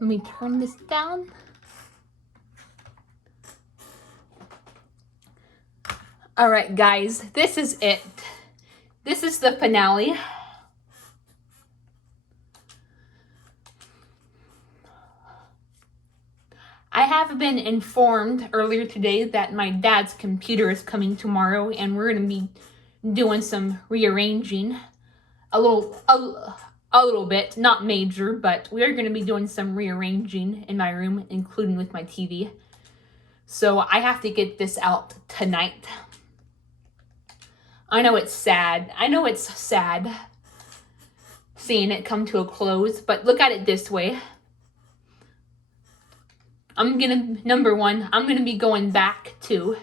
Let me turn this down. All right, guys, this is it. This is the finale. I have been informed earlier today that my dad's computer is coming tomorrow, and we're going to be doing some rearranging. A little bit, not major, but we are going to be doing some rearranging in my room, including with my TV. So I have to get this out tonight. I know it's sad. I know it's sad seeing it come to a close, but look at it this way. Number one, I'm gonna be going back to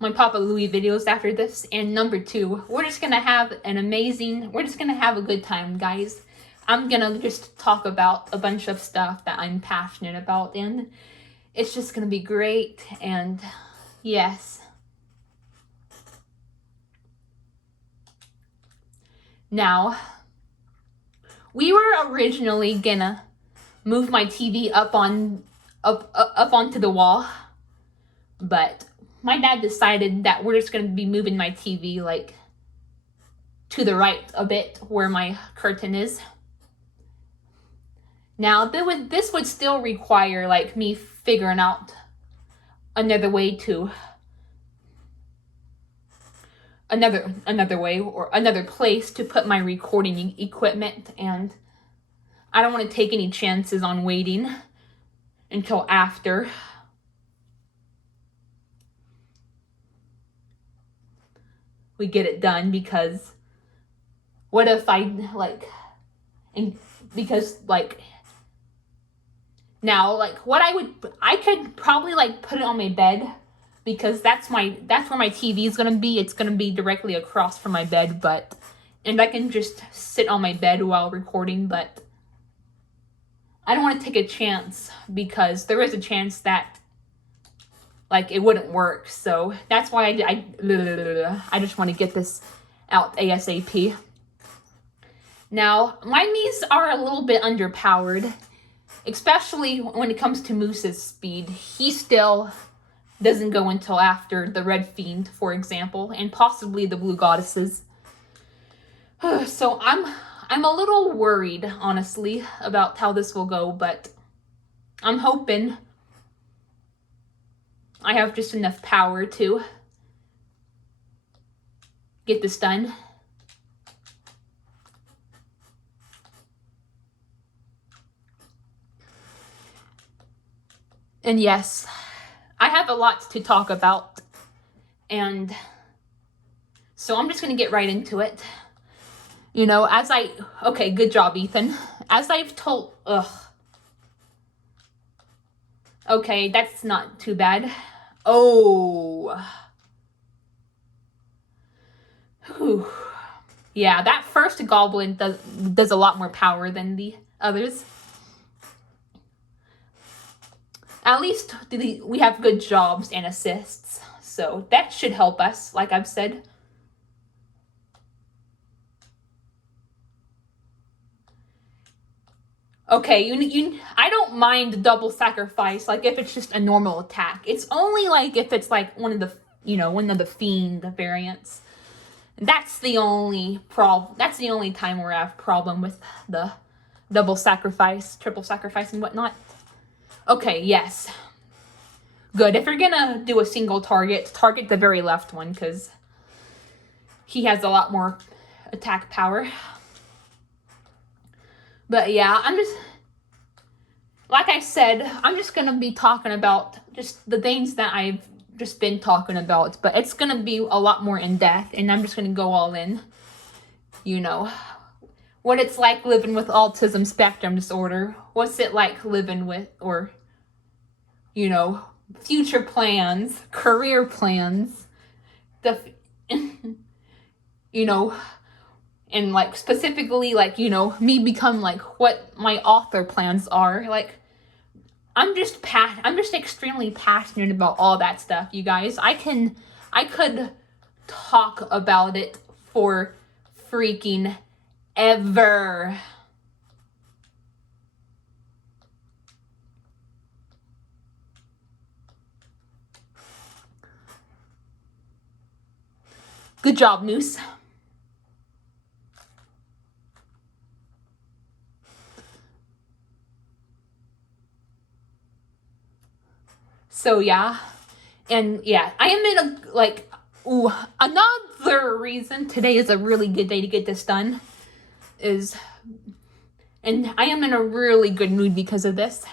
my Papa Louie videos after this. And number two, we're just gonna have a good time, guys. I'm gonna just talk about a bunch of stuff that I'm passionate about, and it's just gonna be great. And yes. Now, we were originally gonna move my TV up onto the wall, but my dad decided that we're just gonna be moving my TV like to the right a bit where my curtain is. Now, this would still require like me figuring out another way or another place to put my recording equipment, and I don't want to take any chances on waiting until after. We get it done, because what if I could probably like put it on my bed, because that's where my TV is gonna be. It's gonna be directly across from my bed, and I can just sit on my bed while recording, but I don't want to take a chance, because there is a chance that like it wouldn't work. So that's why I just want to get this out ASAP. Now, my Miis are a little bit underpowered, especially when it comes to Moose's speed. He still doesn't go until after the Red Fiend, for example, and possibly the Blue Goddesses. So I'm a little worried, honestly, about how this will go, but I'm hoping I have just enough power to get this done. And yes, I have a lot to talk about, and so I'm just going to get right into it. You know, okay, good job, Ethan. As I've told, okay, that's not too bad. Oh. Whew. Yeah, that first goblin does a lot more power than the others. At least we have good jobs and assists, so that should help us, like I've said. Okay, I don't mind double sacrifice, like if it's just a normal attack. It's only like if it's like one of the fiend variants. That's the only time where I have problem with the double sacrifice, triple sacrifice, and whatnot. Okay, yes. Good. If you're gonna do a single target the very left one, because he has a lot more attack power. But yeah, like I said, I'm just gonna be talking about just the things that I've just been talking about, but it's gonna be a lot more in depth, and I'm just gonna go all in. You know, what it's like living with autism spectrum disorder. What's it like living with, or, you know, future plans, career plans, you know, and like specifically like, you know, me become like what my author plans are. Like, I'm just extremely passionate about all that stuff, you guys. I could talk about it for freaking ever. Good job, Noose. So yeah, and yeah, I am in a, like, ooh, another reason today is a really good day to get this done is, and I am in a really good mood because of this.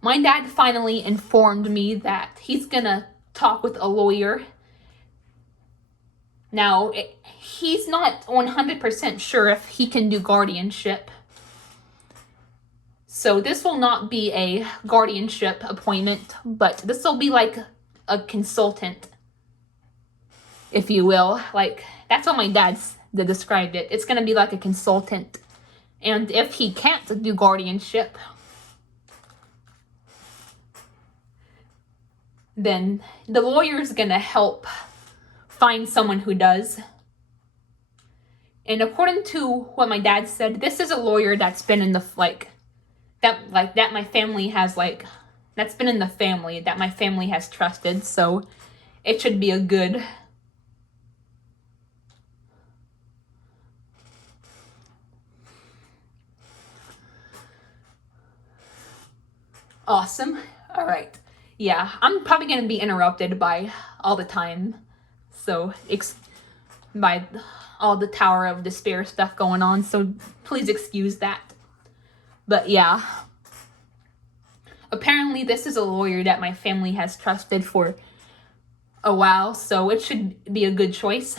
My dad finally informed me that he's gonna talk with a lawyer. Now, he's not 100% sure if he can do guardianship. So this will not be a guardianship appointment, but this will be like a consultant, if you will. Like, that's how my dad described it. It's going to be like a consultant. And if he can't do guardianship, then the lawyer's going to help find someone who does. And according to what my dad said, this is a lawyer that's been in the, that my family has, that's been in the family, that my family has trusted. So it should be a good... Awesome. All right. Yeah, I'm probably going to be interrupted by all the time. So, by all the Tower of Despair stuff going on. So, please excuse that. But yeah. Apparently, this is a lawyer that my family has trusted for a while. So, it should be a good choice.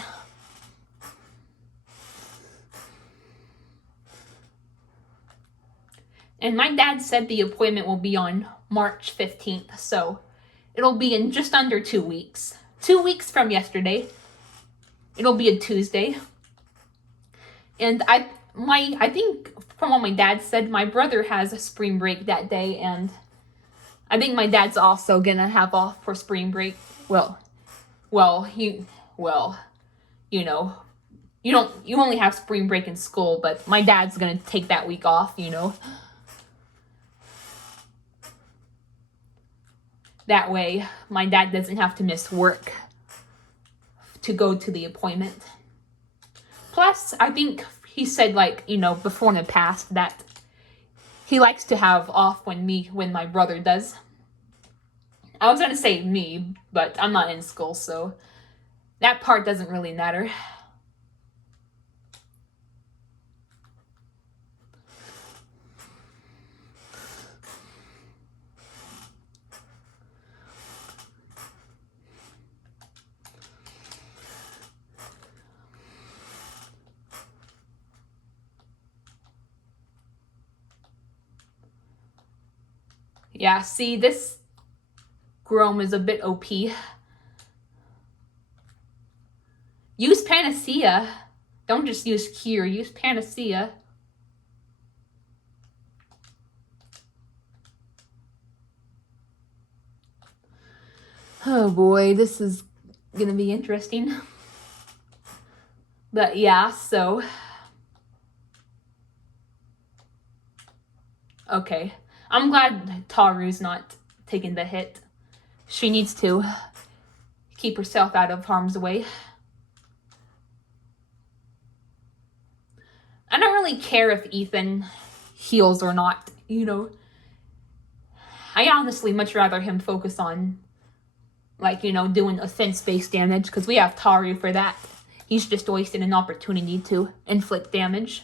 And my dad said the appointment will be on March 15th, so it'll be in just under 2 weeks. 2 weeks from yesterday. It'll be a Tuesday. And I think from what my dad said, my brother has a spring break that day, and I think my dad's also gonna have off for spring break. You only have spring break in school, but my dad's gonna take that week off, That way, my dad doesn't have to miss work to go to the appointment. Plus, I think he said, before in the past that he likes to have off when my brother does. I was going to say me, but I'm not in school, so that part doesn't really matter. Yeah, see, this Chrome is a bit OP. Use Panacea. Don't just use Cure. Use Panacea. Oh boy, this is gonna be interesting. But yeah, so... Okay. I'm glad Taru's not taking the hit. She needs to keep herself out of harm's way. I don't really care if Ethan heals or not, I honestly much rather him focus on, doing offense-based damage, because we have Taru for that. He's just wasted an opportunity to inflict damage.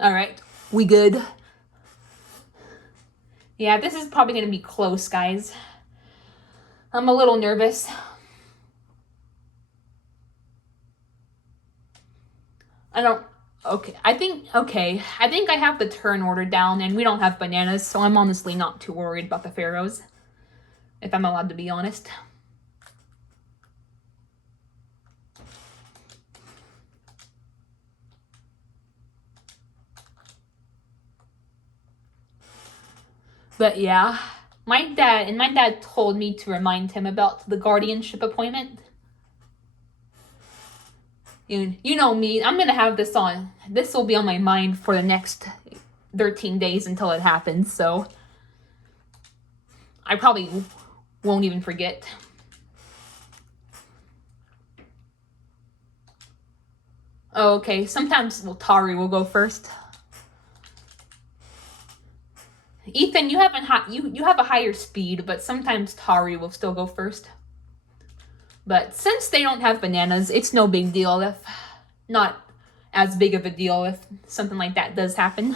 Alright, we good? Yeah, this is probably going to be close, guys. I'm a little nervous. I think I have the turn order down, and we don't have bananas, so I'm honestly not too worried about the pharaohs, if I'm allowed to be honest. But yeah, My dad told me to remind him about the guardianship appointment. You know me, I'm gonna have this on. This will be on my mind for the next 13 days until it happens, so I probably won't even forget. Oh, okay, sometimes Tari will go first. Ethan, you have a higher speed, but sometimes Tari will still go first. But since they don't have bananas, it's no big deal if not as big of a deal if something like that does happen.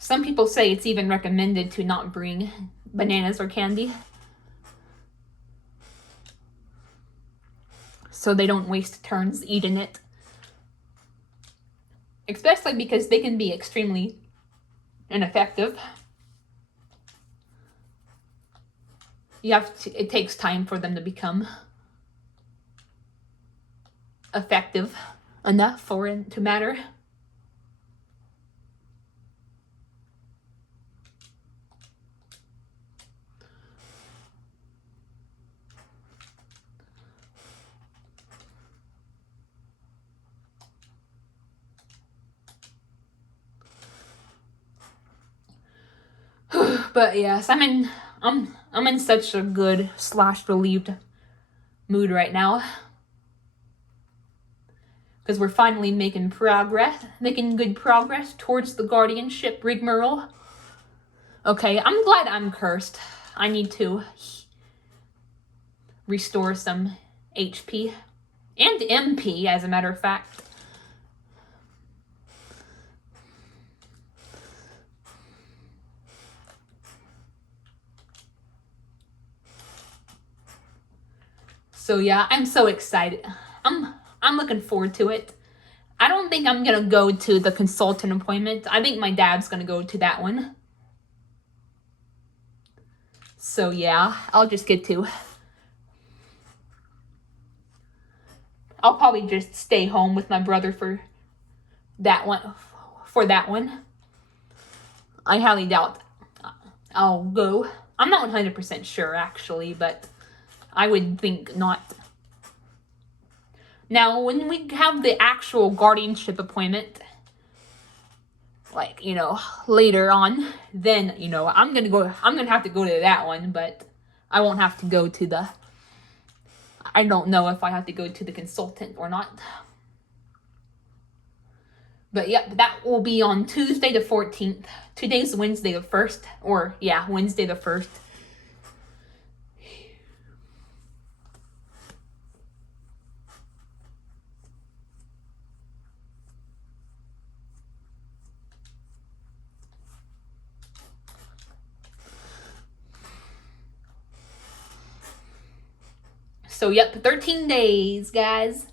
Some people say it's even recommended to not bring bananas or candy, so they don't waste turns eating it. Especially because they can be extremely ineffective. It takes time for them to become effective enough for it to matter. But yes, I'm in such a good / relieved mood right now, because we're finally making good progress towards the guardianship rigmarole. Okay, I'm glad I'm cursed. I need to restore some HP and MP, as a matter of fact. So yeah, I'm so excited. I'm looking forward to it. I don't think I'm gonna go to the consultant appointment. I think my dad's gonna go to that one. So yeah, I'll probably just stay home with my brother for that one. I highly doubt I'll go. I'm not 100% sure, actually, but I would think not. Now, when we have the actual guardianship appointment, like, later on, then, I'm gonna have to go to that one, but I won't have to go to I don't know if I have to go to the consultant or not. But yep, that will be on Tuesday the 14th. Today's Wednesday the 1st, Wednesday the 1st. So yep, 13 days, guys.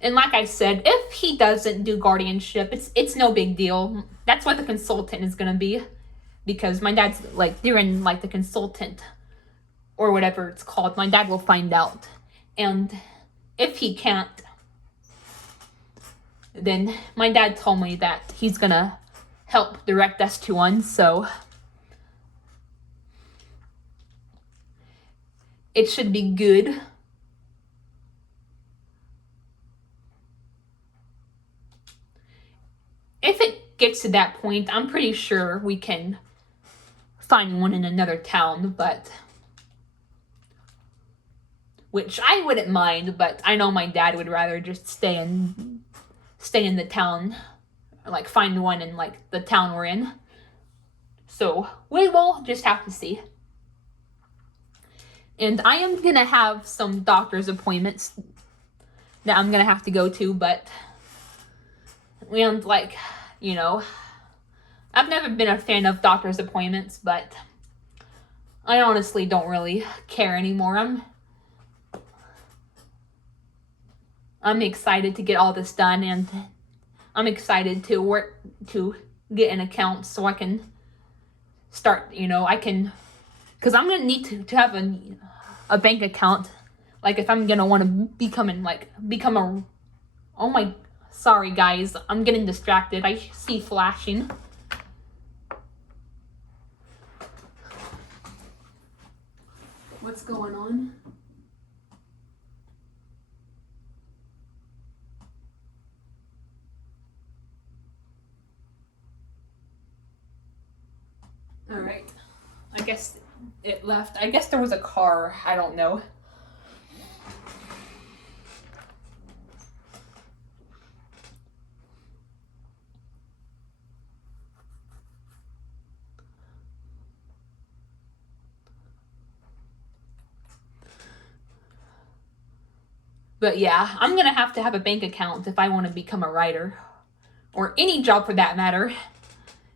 And like I said, if he doesn't do guardianship, it's no big deal. That's what the consultant is gonna be, because my dad's during the consultant or whatever it's called, my dad will find out. And if he can't, then my dad told me that he's gonna help direct us to one, so it should be good. If it gets to that point, I'm pretty sure we can find one in another town, which I wouldn't mind, but I know my dad would rather just stay in the town, find one in the town we're in. So we will just have to see. And I am gonna have some doctor's appointments that I'm gonna have to go to, but I've never been a fan of doctor's appointments, but I honestly don't really care anymore. I'm excited to get all this done, and I'm excited to get an account so I can start, Because I'm gonna need to have a bank account. Like if I'm gonna want to become a, oh my, sorry guys, I'm getting distracted. I see flashing. What's going on? All right. I guess it left. I guess there was a car. I don't know. But yeah, I'm gonna have to have a bank account if I want to become a writer. Or any job for that matter.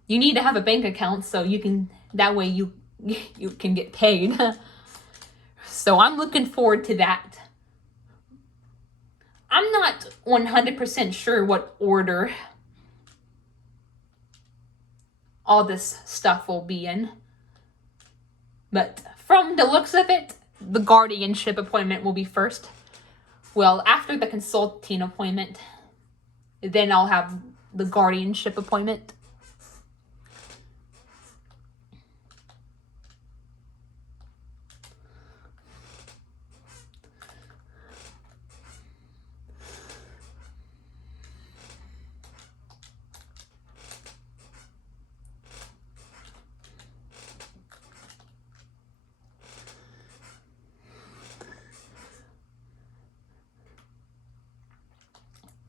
You need to have a bank account so you can, that way you can get paid. So I'm looking forward to that. I'm not 100% sure what order all this stuff will be in. But from the looks of it, the guardianship appointment will be first. Well, after the consulting appointment, then I'll have the guardianship appointment.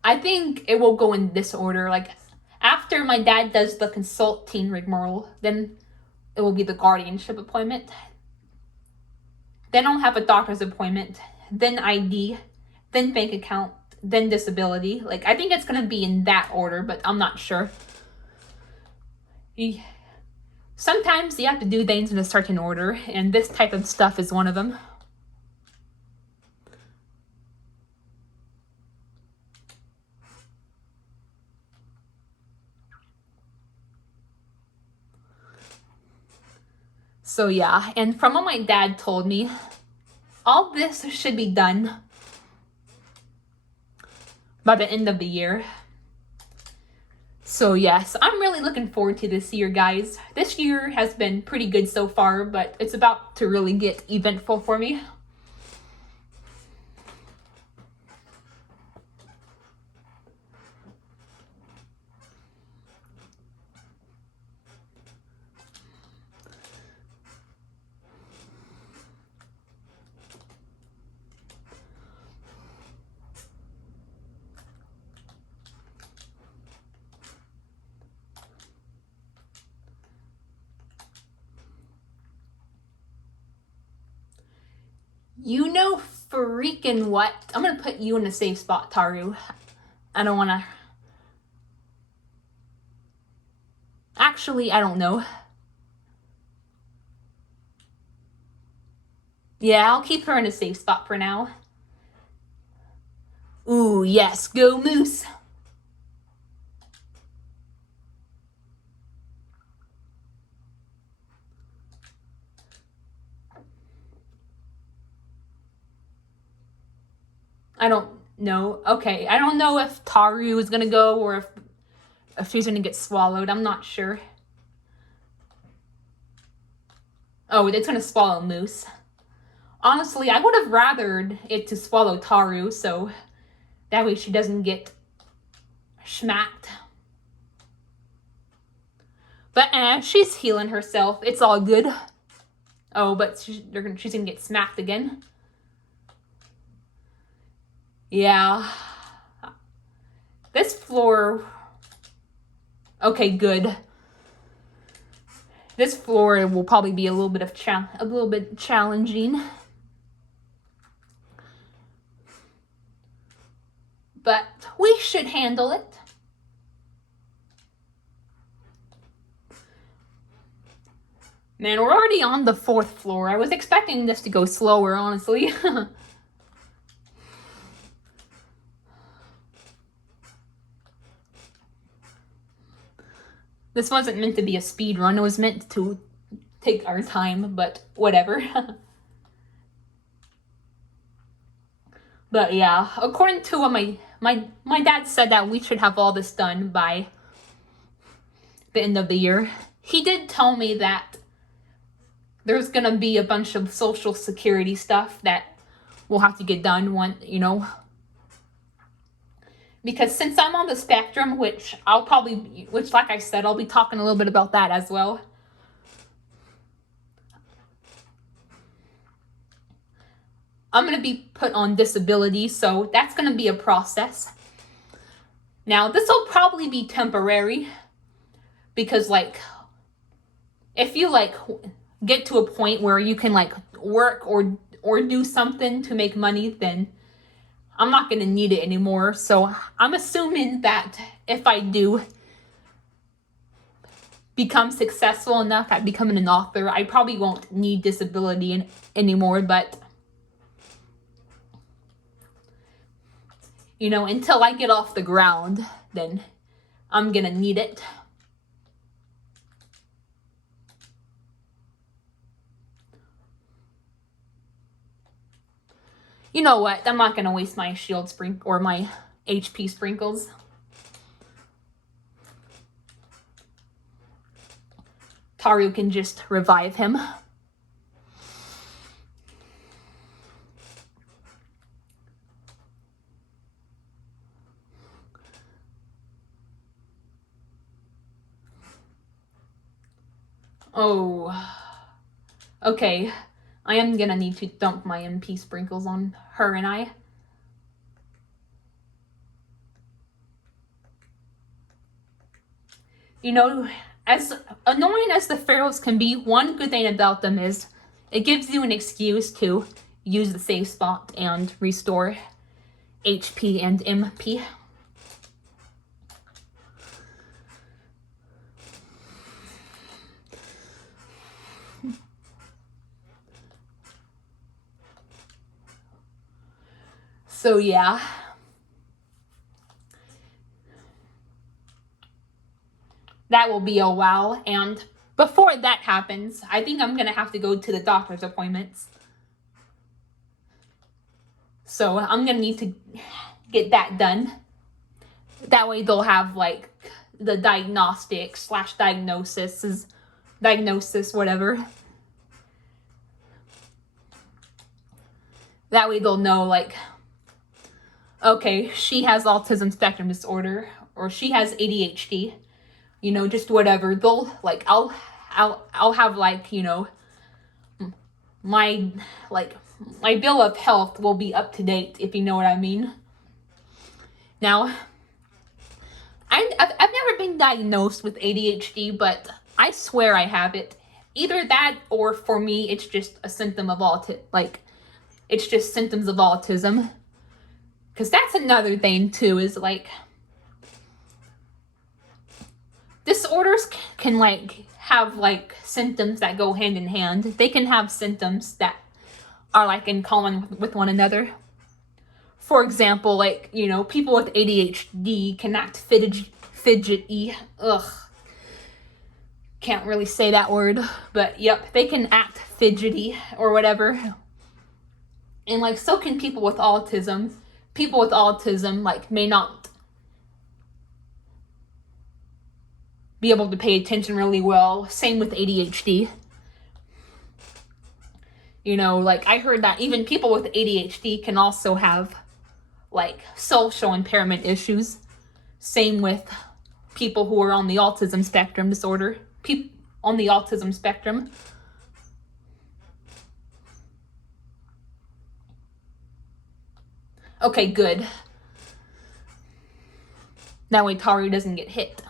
I think it will go in this order. Like, after my dad does the consulting rigmarole, then it will be the guardianship appointment. Then I'll have a doctor's appointment, then ID, then bank account, then disability. Like, I think it's going to be in that order, but I'm not sure. Sometimes you have to do things in a certain order, and this type of stuff is one of them. So yeah, and from what my dad told me, all this should be done by the end of the year. So yes, I'm really looking forward to this year, guys. This year has been pretty good so far, but it's about to really get eventful for me. You know freaking what? I'm gonna put you in a safe spot, Taru. I don't wanna... Actually, I don't know. Yeah, I'll keep her in a safe spot for now. Ooh, yes, go Moose. I don't know. Okay, I don't know if Taru is gonna go or if she's gonna get swallowed. I'm not sure. Oh, it's gonna swallow Moose. Honestly, I would have rathered it to swallow Taru, so that way she doesn't get schmacked. But she's healing herself. It's all good. Oh, but she's gonna get smacked again. Yeah. This floor... Okay, good. This floor will probably be a little bit challenging. But we should handle it. Man, we're already on the 4th floor. I was expecting this to go slower, honestly. This wasn't meant to be a speed run. It was meant to take our time, but whatever. But yeah, according to what my dad said that we should have all this done by the end of the year. He did tell me that there's gonna be a bunch of social security stuff that we'll have to get done because since I'm on the spectrum, which like I said, I'll be talking a little bit about that as well. I'm going to be put on disability, so that's going to be a process. Now, this will probably be temporary because, like, if you, like, get to a point where you can, like, work or do something to make money, then I'm not going to need it anymore. So I'm assuming that if I do become successful enough at becoming an author, I probably won't need disability anymore, but until I get off the ground, then I'm gonna need it. You know what? I'm not gonna waste my shield or my HP sprinkles. Taru can just revive him. Oh, okay. I am gonna need to dump my MP sprinkles on her and I. As annoying as the pharaohs can be, one good thing about them is it gives you an excuse to use the save spot and restore HP and MP. So yeah. That will be a while, and before that happens, I think I'm gonna have to go to the doctor's appointments. So I'm gonna need to get that done. That way they'll have like the diagnosis, whatever. That way they'll know, like, okay, she has autism spectrum disorder, or she has ADHD, just whatever. They'll, like, I'll have, like, my bill of health will be up to date, if you know what I mean. Now, I've never been diagnosed with ADHD, but I swear I have it. Either that, or for me, it's just a symptom of it's just symptoms of autism. Because that's another thing, too, is, like, disorders can, like, have, like, symptoms that go hand in hand. They can have symptoms that are, like, in common with one another. For example, like, people with ADHD can act fidgety. Ugh. Can't really say that word. But, yep, they can act fidgety or whatever. And, like, so can people with autism. People with autism, like, may not be able to pay attention really well. Same with ADHD. Like, I heard that even people with ADHD can also have, like, social impairment issues. Same with people who are on the autism spectrum disorder. People on the autism spectrum. Okay, good. That way Taru doesn't get hit.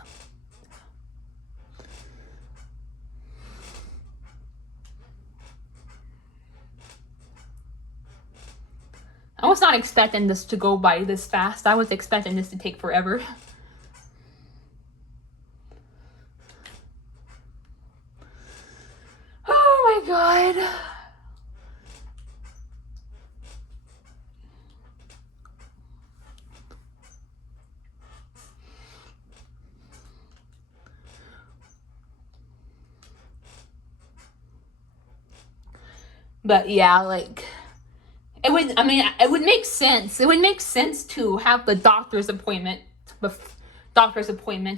I was not expecting this to go by this fast. I was expecting this to take forever. Oh my god. But yeah, like, it would make sense. It would make sense to have the doctor's appointments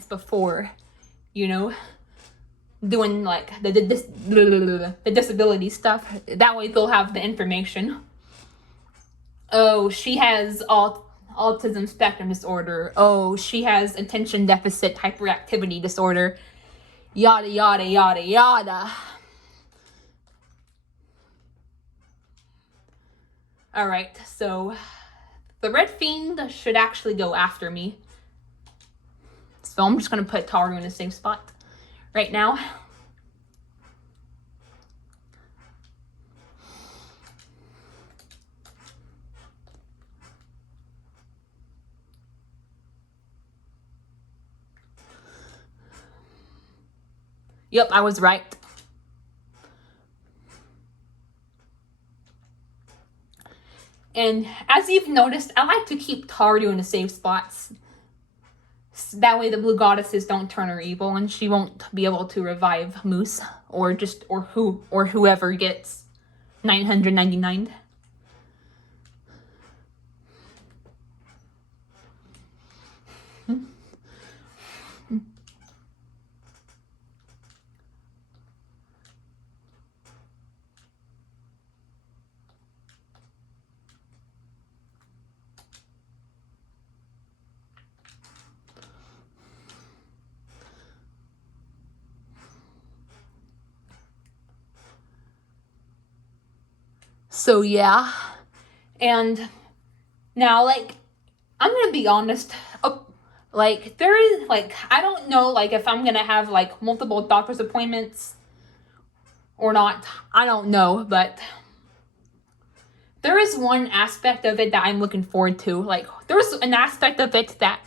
before, you know, doing like the disability stuff. That way they'll have the information. Oh, she has autism spectrum disorder. Oh, she has attention deficit hyperactivity disorder. Yada, yada, yada, yada. Alright, so the Red Fiend should actually go after me. So I'm just going to put Taru in a safe spot right now. Yep, I was right. And as you've noticed, I like to keep Taru in the safe spots. That way the blue goddesses don't turn her evil and she won't be able to revive Moose or whoever gets 999. So yeah, and now like I'm gonna be honest. Like there is like I don't know like if I'm gonna have like multiple doctor's appointments or not. I don't know, but there is one aspect of it that I'm looking forward to. Like there's an aspect of it that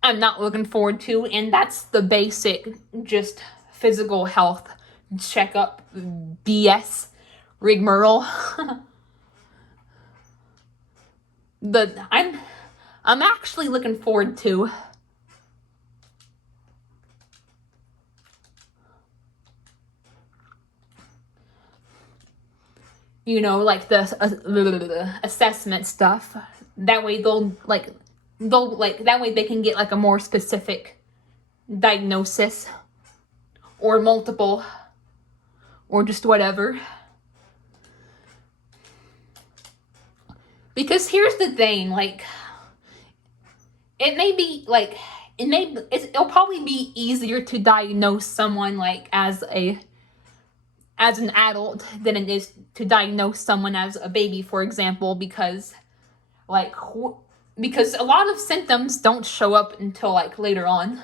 I'm not looking forward to, and that's the basic just physical health checkup BS rigmarole. But I'm actually looking forward to like the assessment stuff. That way that way they can get like a more specific diagnosis or multiple or just whatever. Because here's the thing, like it'll probably be easier to diagnose someone like as an adult than it is to diagnose someone as a baby, for example, because a lot of symptoms don't show up until like later on.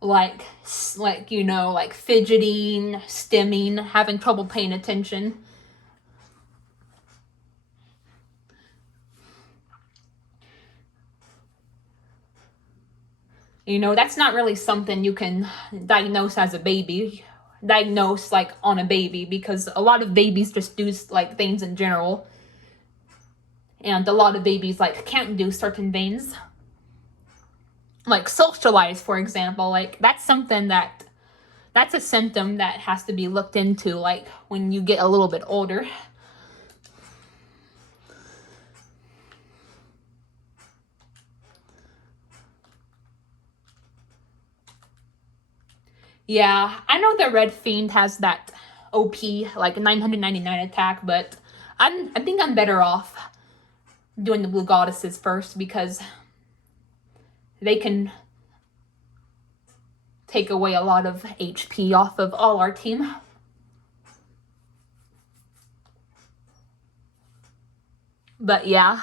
Like fidgeting, stimming, having trouble paying attention. That's not really something you can diagnose as a baby. Diagnose like on a baby, because a lot of babies just do like things in general. And a lot of babies like can't do certain things. Like socialize, for example, like that's a symptom that has to be looked into like when you get a little bit older. Yeah, I know the Red Fiend has that OP, like 999 attack, but I think I'm better off doing the Blue Goddesses first, because they can take away a lot of HP off of all our team. But yeah.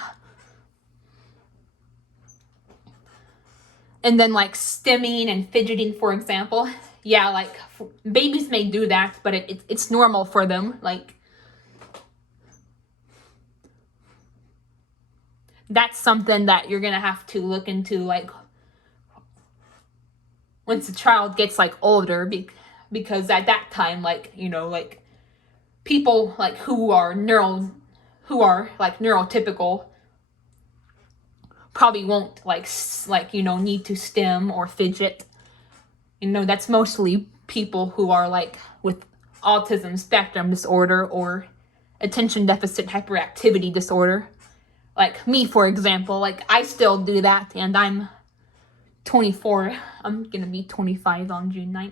And then like stimming and fidgeting, for example. Yeah, like babies may do that, but it's normal for them. Like that's something that you're gonna have to look into, like once the child gets like older, because at that time, like like people like who are neurotypical probably won't need to stim or fidget. That's mostly people who are like with autism spectrum disorder or attention deficit hyperactivity disorder. Like me, for example, like I still do that, and I'm 24. I'm gonna be 25 on June 9th.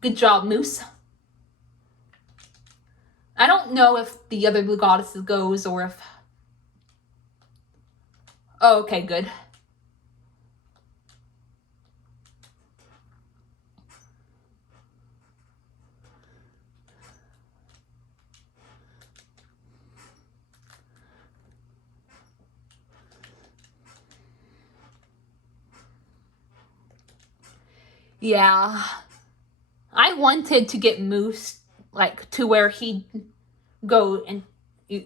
Good job, Moose. I don't know if the other blue goddesses goes or if... Oh, okay, good. Yeah. I wanted to get Moose, like, to where he go and...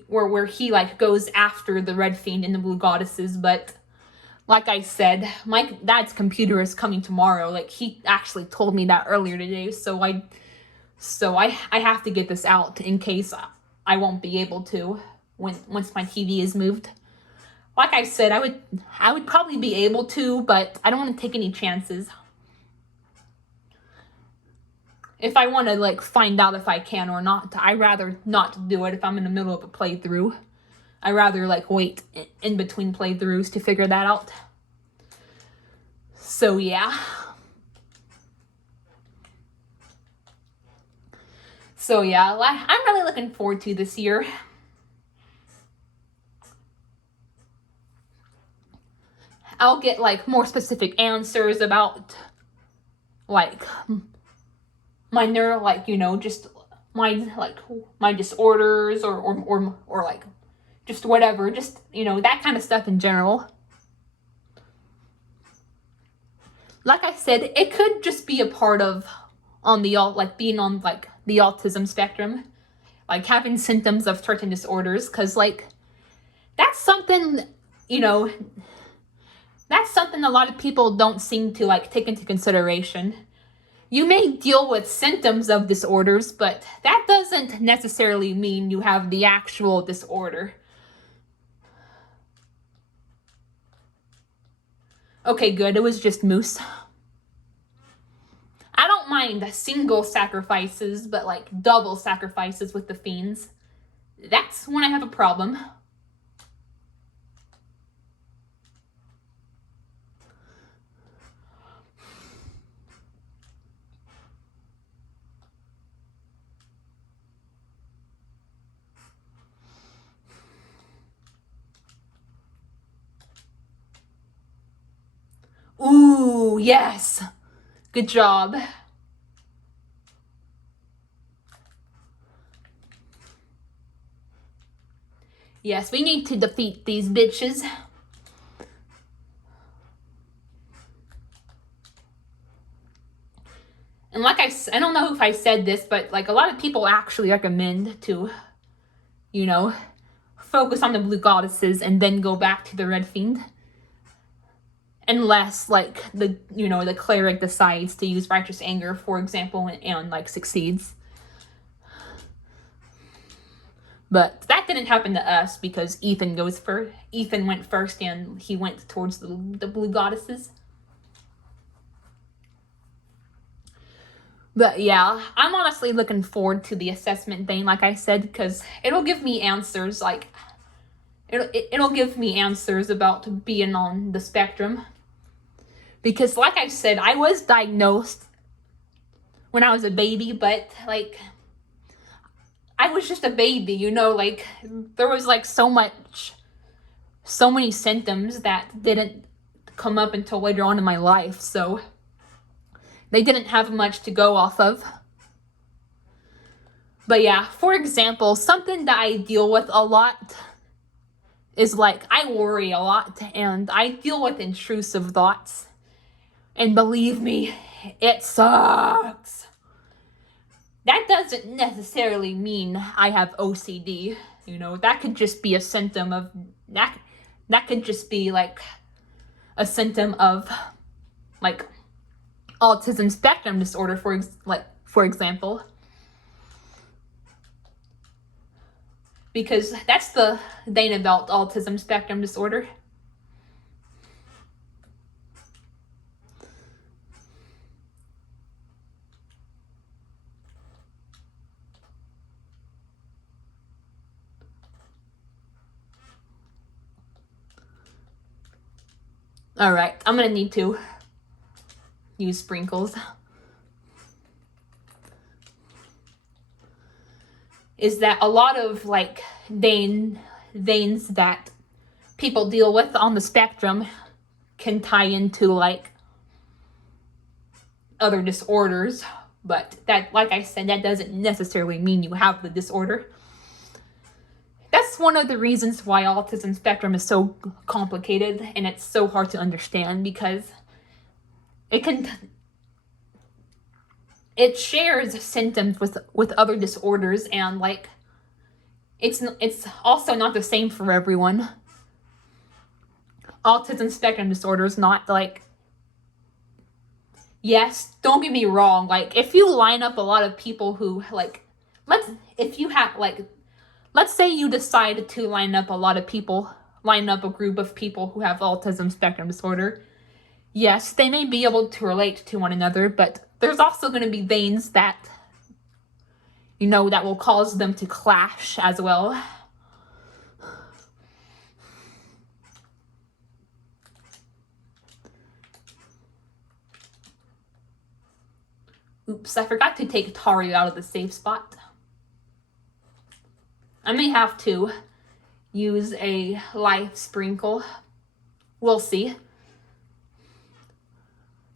or where he, like, goes after the Red Fiend and the Blue Goddesses, but... Like I said, my dad's computer is coming tomorrow. Like, he actually told me that earlier today, so I have to get this out in case I won't be able to once my TV is moved. Like I said, I would probably be able to, but I don't want to take any chances. If I want to, like, find out if I can or not, I'd rather not do it if I'm in the middle of a playthrough. I'd rather, like, wait in between playthroughs to figure that out. So, yeah. So, yeah, I'm really looking forward to this year. I'll get, like, more specific answers about, like, my neuro, like, you know, just my disorders or like, just whatever, just, you know, that kind of stuff in general. Like I said, it could just be a part of being on, like, the autism spectrum, like, having symptoms of certain disorders, because, like, that's something, you know, that's something a lot of people don't seem to, like, take into consideration. You may deal with symptoms of disorders, but that doesn't necessarily mean you have the actual disorder. Okay, good. It was just Moose. I don't mind single sacrifices, but, like, double sacrifices with the fiends. That's when I have a problem. Ooh, yes. Good job. Yes, we need to defeat these bitches. And like I don't know if I said this, but, like, a lot of people actually recommend to, you know, focus on the blue goddesses and then go back to the red fiend. Unless, like, the cleric decides to use righteous anger, for example, and like, succeeds. But that didn't happen to us because Ethan went first, and he went towards the blue goddesses. But yeah, I'm honestly looking forward to the assessment thing, like I said, because it'll give me answers, like, it'll give me answers about being on the spectrum. Because, like I said, I was diagnosed when I was a baby, but, like, I was just a baby, you know, like, there was, like, so many symptoms that didn't come up until later on in my life, so they didn't have much to go off of. But yeah, for example, something that I deal with a lot is, like, I worry a lot, and I deal with intrusive thoughts. And believe me, it sucks. That doesn't necessarily mean I have OCD. You know, that could just be a symptom of that could just be, like, a symptom of, like, autism spectrum disorder, for example. because that's the thing about autism spectrum disorder. All right, I'm gonna need to use sprinkles. Is that a lot of like veins that people deal with on the spectrum can tie into like other disorders, but that, like I said, that doesn't necessarily mean you have the disorder. That's one of the reasons why autism spectrum is so complicated and it's so hard to understand, because it shares symptoms with other disorders, and like it's also not the same for everyone. Autism spectrum disorder is not like, yes, don't get me wrong, like if you line up a lot of people who like, let's say you decide to line up a group of people who have autism spectrum disorder. Yes, they may be able to relate to one another, but there's also going to be veins that, that will cause them to clash as well. Oops, I forgot to take Tari out of the safe spot. I may have to use a life sprinkle. We'll see.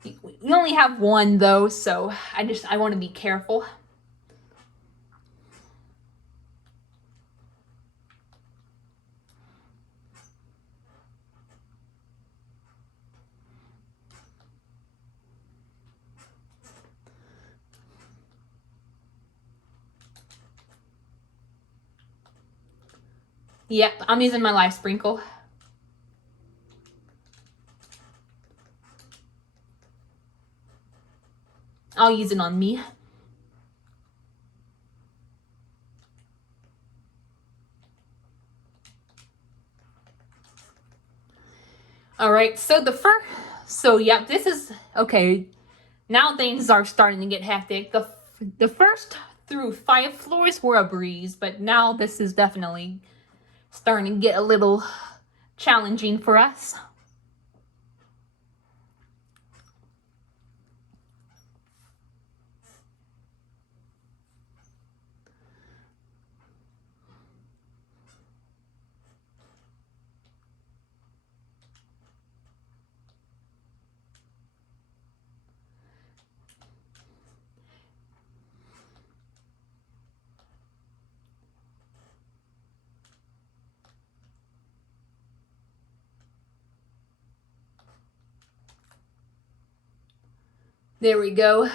We only have one though, so I want to be careful. Yep, I'm using my life sprinkle. I'll use it on me. Alright, so yeah, this is, okay, now things are starting to get hectic. The first through 5 floors were a breeze, but now this is definitely starting to get a little challenging for us. There we go.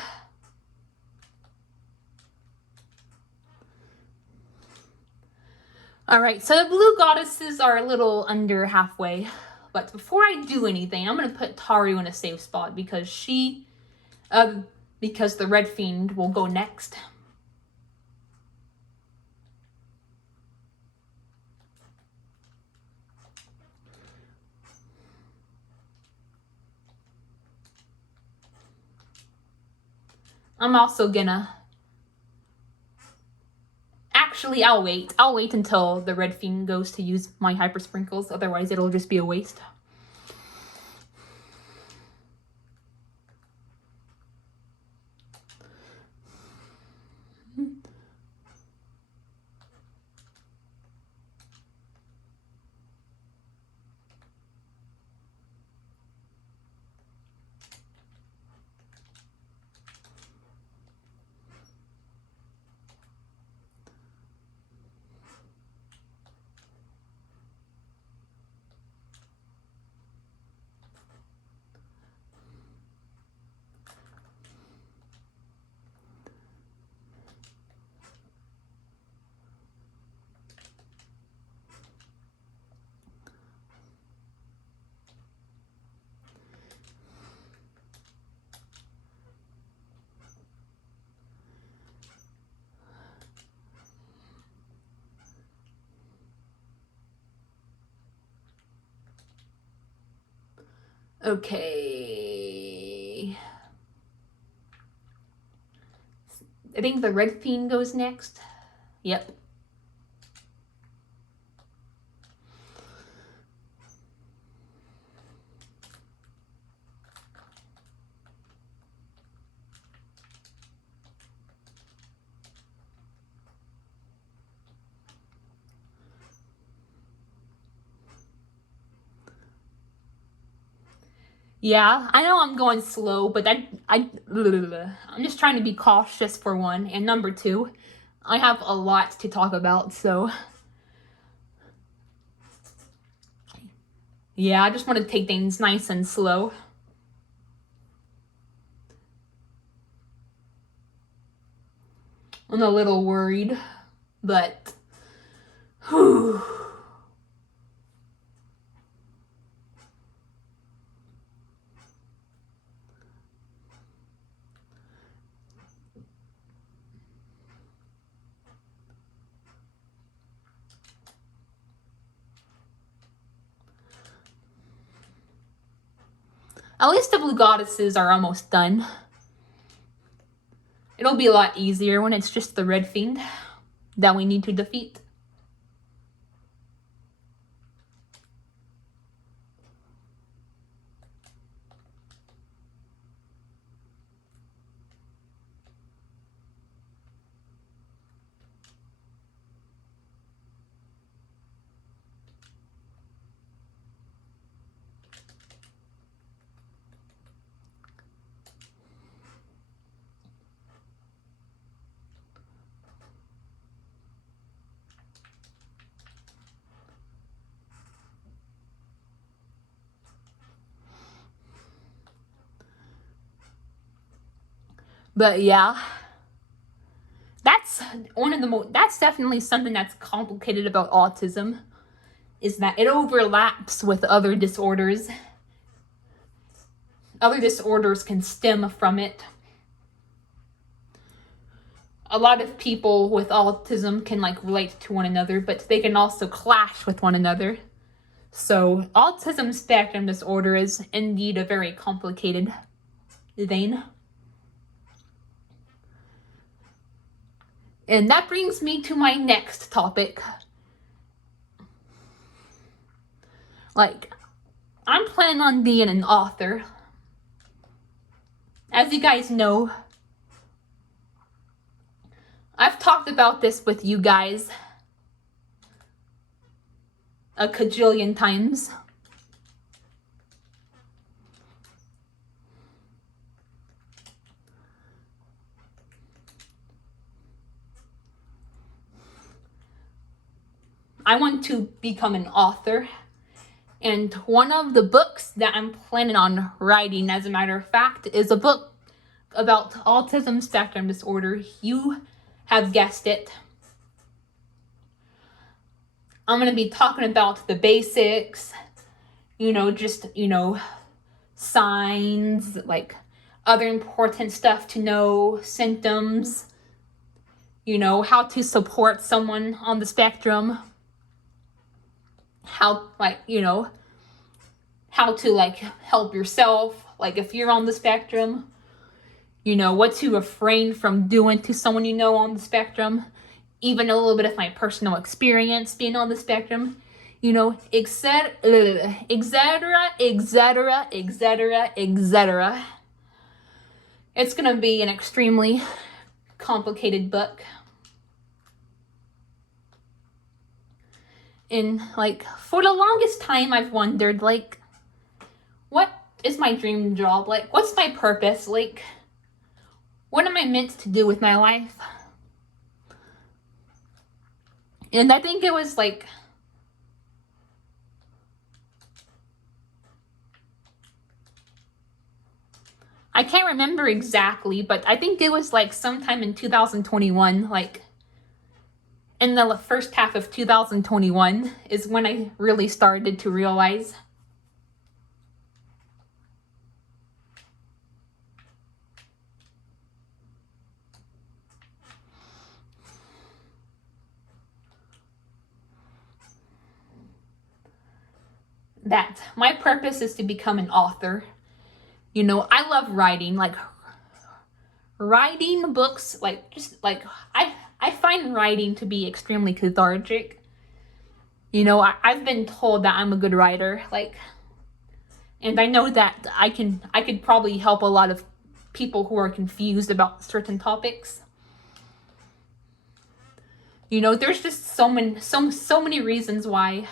Alright, so the blue goddesses are a little under halfway. But before I do anything, I'm going to put Taru in a safe spot because because the red fiend will go next. I'm also gonna... Actually, I'll wait. I'll wait until the red fiend goes to use my hyper sprinkles. Otherwise, it'll just be a waste. Okay. I think the red fiend goes next. Yep. Yeah, I know I'm going slow, but I'm just trying to be cautious for one, and number two, I have a lot to talk about, so yeah, I just want to take things nice and slow. I'm a little worried, but whew. At least the blue goddesses are almost done. It'll be a lot easier when it's just the red fiend that we need to defeat. But yeah, that's one of the that's definitely something that's complicated about autism, is that it overlaps with other disorders. Other disorders can stem from it. A lot of people with autism can relate to one another, but they can also clash with one another. So autism spectrum disorder is indeed a very complicated thing. And that brings me to my next topic. I'm planning on being an author. As you guys know, I've talked about this with you guys a cajillion times. I want to become an author. And one of the books that I'm planning on writing, as a matter of fact, is a book about autism spectrum disorder. You have guessed it. I'm going to be talking about the basics, signs, other important stuff to know, symptoms, how to support someone on the spectrum, how to help yourself, if you're on the spectrum, what to refrain from doing to someone on the spectrum, even a little bit of my personal experience being on the spectrum, etc., etc., etc., etc., etc. It's gonna be an extremely complicated book. And for the longest time I've wondered, what is my dream job? What's my purpose? What am I meant to do with my life? And I think it was I can't remember exactly, but I think it was sometime in 2021, in the first half of 2021 is when I really started to realize. that my purpose is to become an author. You know, I love writing, like writing books, like just like I find writing to be extremely cathartic. You know, I've been told that I'm a good writer, like, and I know that I could probably help a lot of people who are confused about certain topics. You know, there's just so many reasons why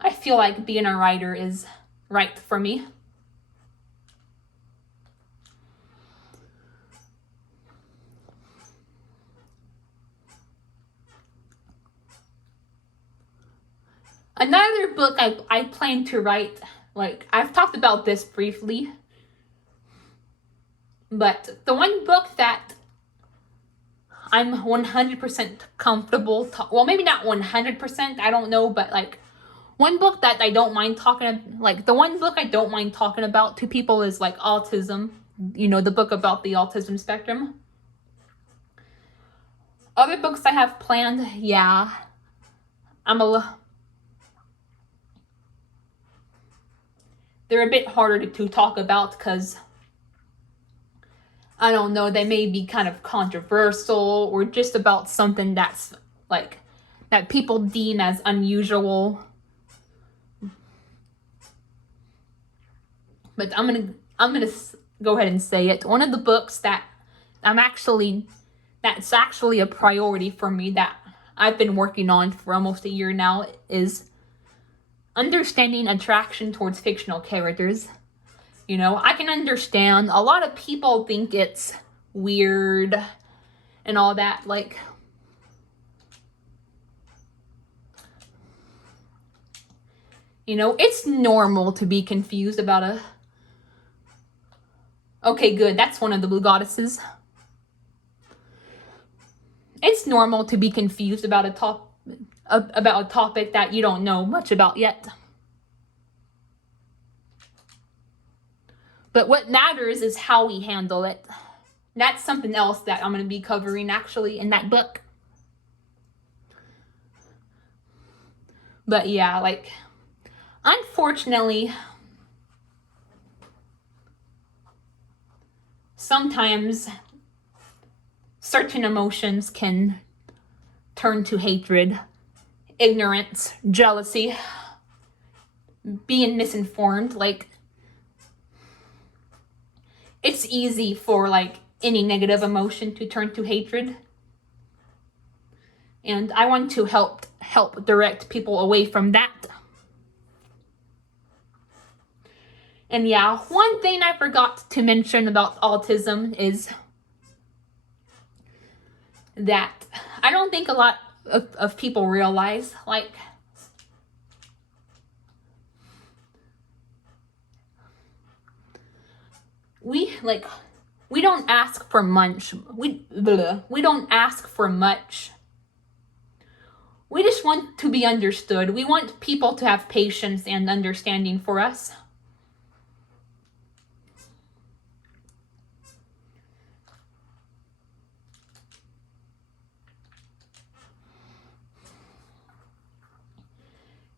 I feel like being a writer is right for me. Another book I plan to write, like, I've talked about this briefly, but the one book that I'm 100% comfortable, well, maybe not 100%, I don't know, but like, one book that I don't mind talking, like, the one book I don't mind talking about to people is like autism, you know, the book about the autism spectrum. Other books I have planned, yeah, they're a bit harder to talk about because, I don't know, they may be kind of controversial or just about something that's like, that people deem as unusual. But I'm gonna go ahead and say it. One of the books that that's actually a priority for me, that I've been working on for almost a year now, is understanding attraction towards fictional characters. You know, I can understand a lot of people think it's weird and all that, like, you know, it's normal to be confused about okay, good, that's one of the blue goddesses. It's normal to be confused about a topic that you don't know much about yet. But what matters is how we handle it. That's something else that I'm going to be covering actually in that book. But yeah, like, unfortunately, sometimes certain emotions can turn to hatred, ignorance, jealousy, being misinformed. Like, it's easy for like any negative emotion to turn to hatred. And I want to help direct people away from that. And yeah, one thing I forgot to mention about autism is that I don't think a lot of people realize, like, we don't ask for much. We don't ask for much. We just want to be understood. We want people to have patience and understanding for us.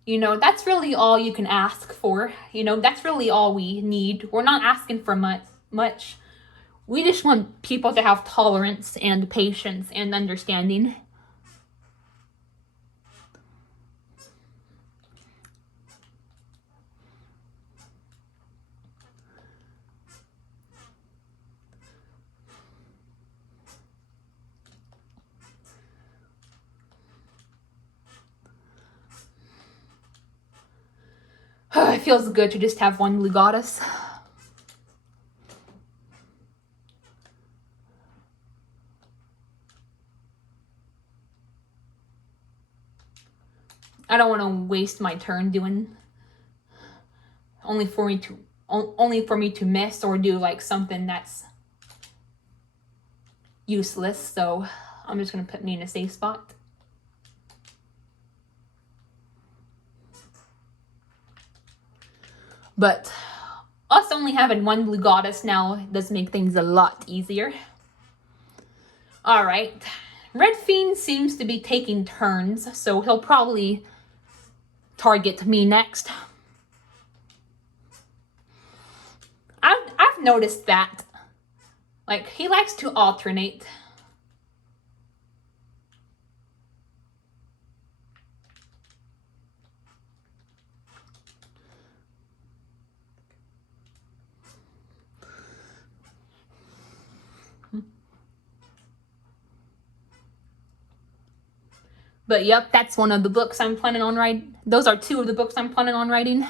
You know, that's really all you can ask for. You know, that's really all we need. We're not asking for much. We just want people to have tolerance and patience and understanding. It feels good to just have one blue goddess. I don't want to waste my turn doing only for me to miss or do like something that's useless. So I'm just gonna put me in a safe spot. But us only having one blue goddess now does make things a lot easier. Alright. Red Fiend seems to be taking turns, so he'll probably target me next. I've noticed that. Like, he likes to alternate. But yep, that's one of the books I'm planning on writing. Those are two of the books I'm planning on writing.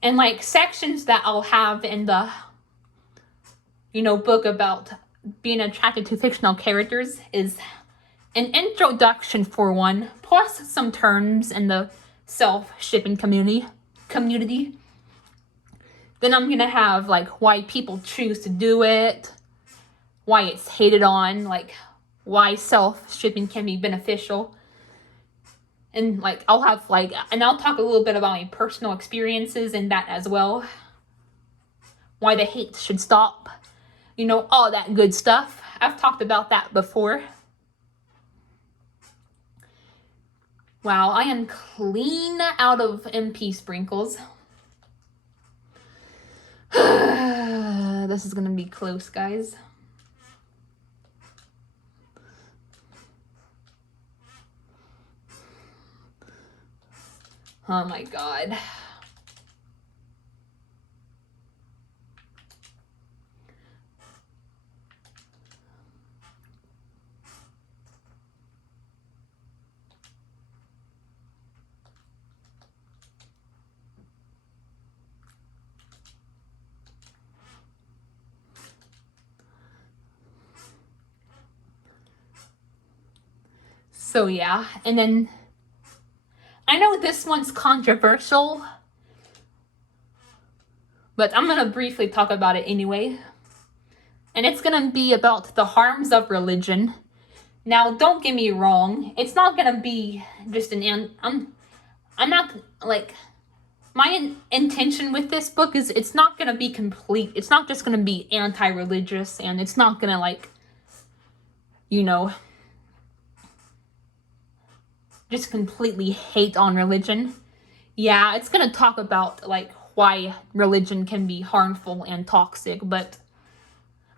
And like sections that I'll have in the, book about being attracted to fictional characters is an introduction for one, plus some terms in the self-shipping community. Then I'm gonna have like why people choose to do it, why it's hated on, like why self-shipping can be beneficial. And like I'll have like, and I'll talk a little bit about my personal experiences in that as well. Why the hate should stop. All that good stuff. I've talked about that before. Wow, I am clean out of MP sprinkles. This is gonna be close, guys. Oh my god. So yeah, and then I know this one's controversial, but I'm gonna briefly talk about it anyway. And it's gonna be about the harms of religion. Now, don't get me wrong, it's not gonna be just I'm not, like, my intention with this book is it's not gonna be complete, it's not just gonna be anti-religious, and it's not gonna, like, just completely hate on religion. Yeah, it's gonna talk about, like, why religion can be harmful and toxic, but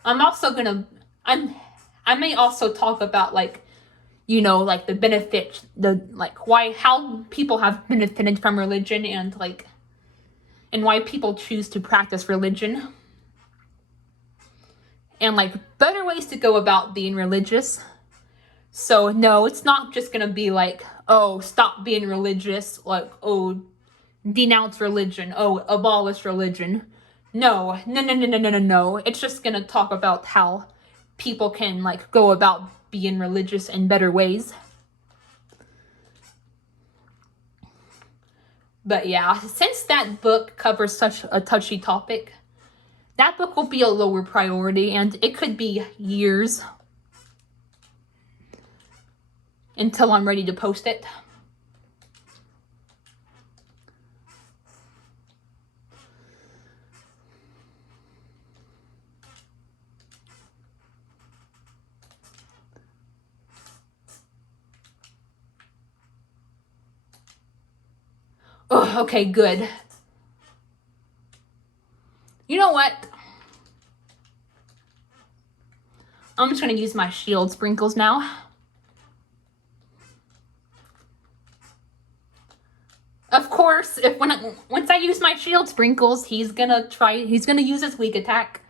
I'm also gonna, I may also talk about, like, like the benefits, how people have benefited from religion, and like, and why people choose to practice religion, and like better ways to go about being religious. So no, it's not just gonna be like, oh, stop being religious, like, oh, denounce religion, oh, abolish religion. No. It's just gonna talk about how people can like go about being religious in better ways. But yeah, since that book covers such a touchy topic, that book will be a lower priority, and it could be years until I'm ready to post it. Oh, okay, good. You know what? I'm just gonna use my shield sprinkles now. Of course, once I use my shield sprinkles, he's gonna use his weak attack.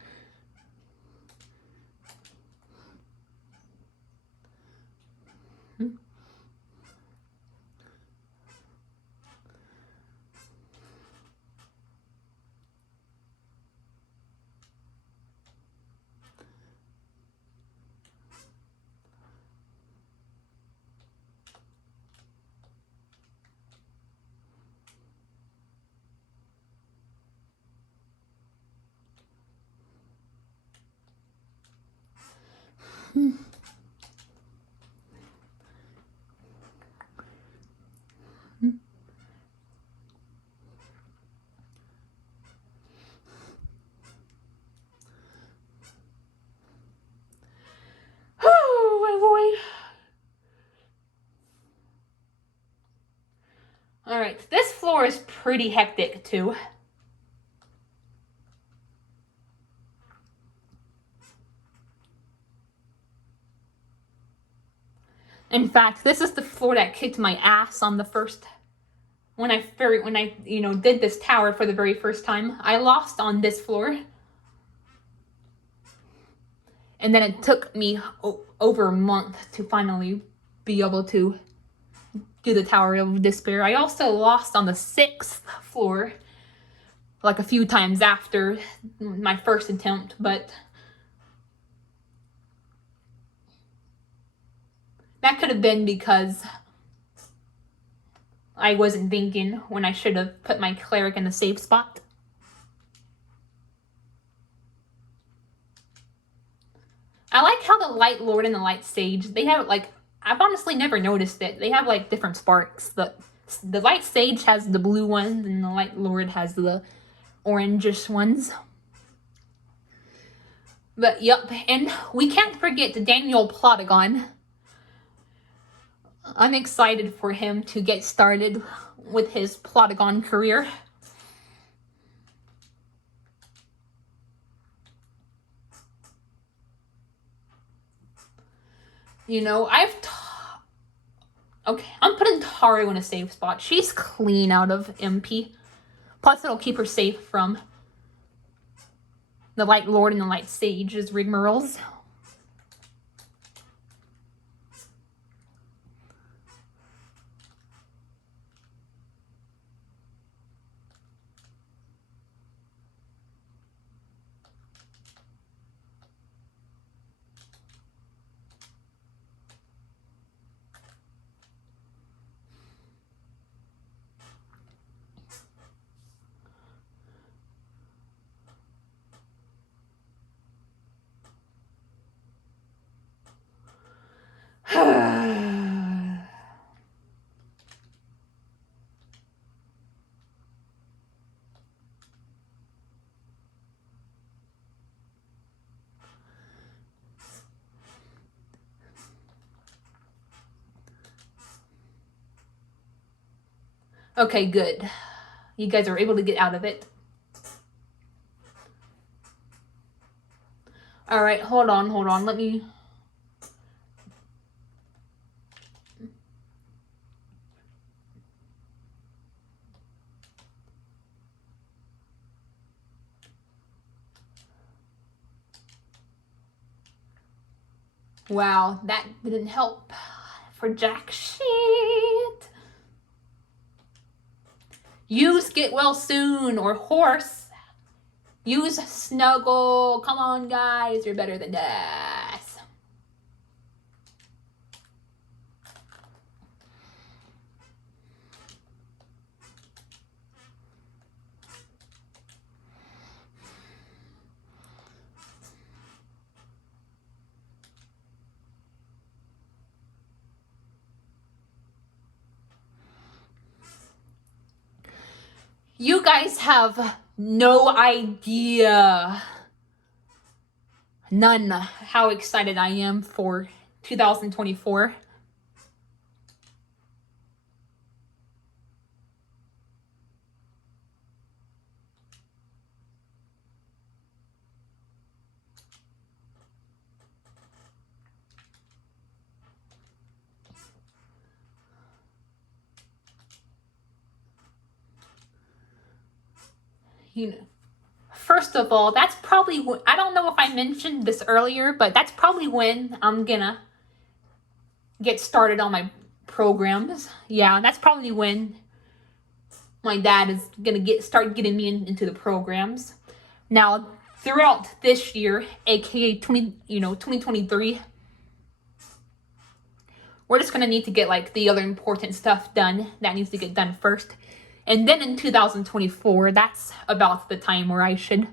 pretty hectic too. In fact, this is the floor that kicked my ass on the first, when I did this tower for the very first time. I lost on this floor. And then it took me over a month to finally be able to do the Tower of Despair. I also lost on the 6th floor, like a few times after my first attempt, but that could have been because I wasn't thinking when I should have put my cleric in the safe spot. I like how the Light Lord and the Light Sage, they have like, I've honestly never noticed it. They have like different sparks. The Light Sage has the blue ones and the Light Lord has the orangish ones. But yep, and we can't forget Daniel Plotagon. I'm excited for him to get started with his Plotagon career. You know, okay, I'm putting Taru in a safe spot. She's clean out of MP. Plus, it'll keep her safe from the Light Lord and the Light Sage's rigmaroles. Okay, good. You guys are able to get out of it. Alright, hold on. Let me... Wow, that didn't help for jack shit. Use get well soon or horse. Use snuggle. Come on, guys, you're better than us. You guys have no idea, none, how excited I am for 2024. You know, first of all, that's probably when, I don't know if I mentioned this earlier, but that's probably when I'm gonna get started on my programs. Yeah, that's probably when my dad is gonna start getting me into the programs. Now, throughout this year, aka 2023, we're just gonna need to get like the other important stuff done that needs to get done first. And then in 2024, that's about the time where I should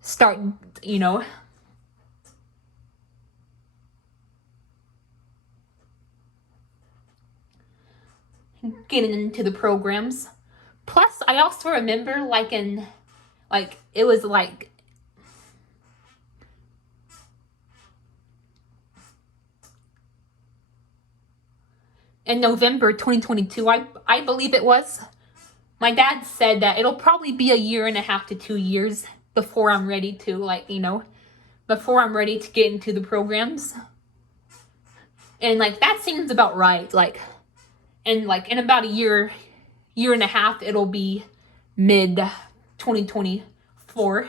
start, getting into the programs. Plus, I also remember it was like in November 2022, I believe it was, my dad said that it'll probably be 1.5 to 2 years before I'm ready to, like, before I'm ready to get into the programs. And, like, that seems about right. Like, and, like, in about a year and a half, it'll be mid 2024.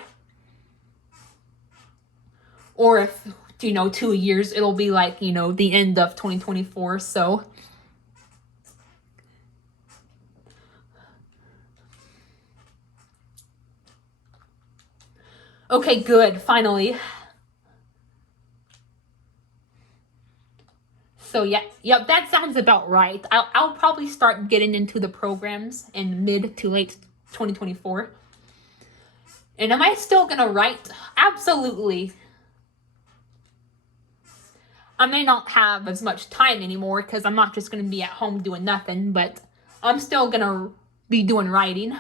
Or if, 2 years, it'll be like, the end of 2024. So, okay, good, finally. So yeah, yep, that sounds about right. I'll probably start getting into the programs in mid to late 2024. And am I still gonna write? Absolutely. I may not have as much time anymore because I'm not just gonna be at home doing nothing, but I'm still gonna be doing writing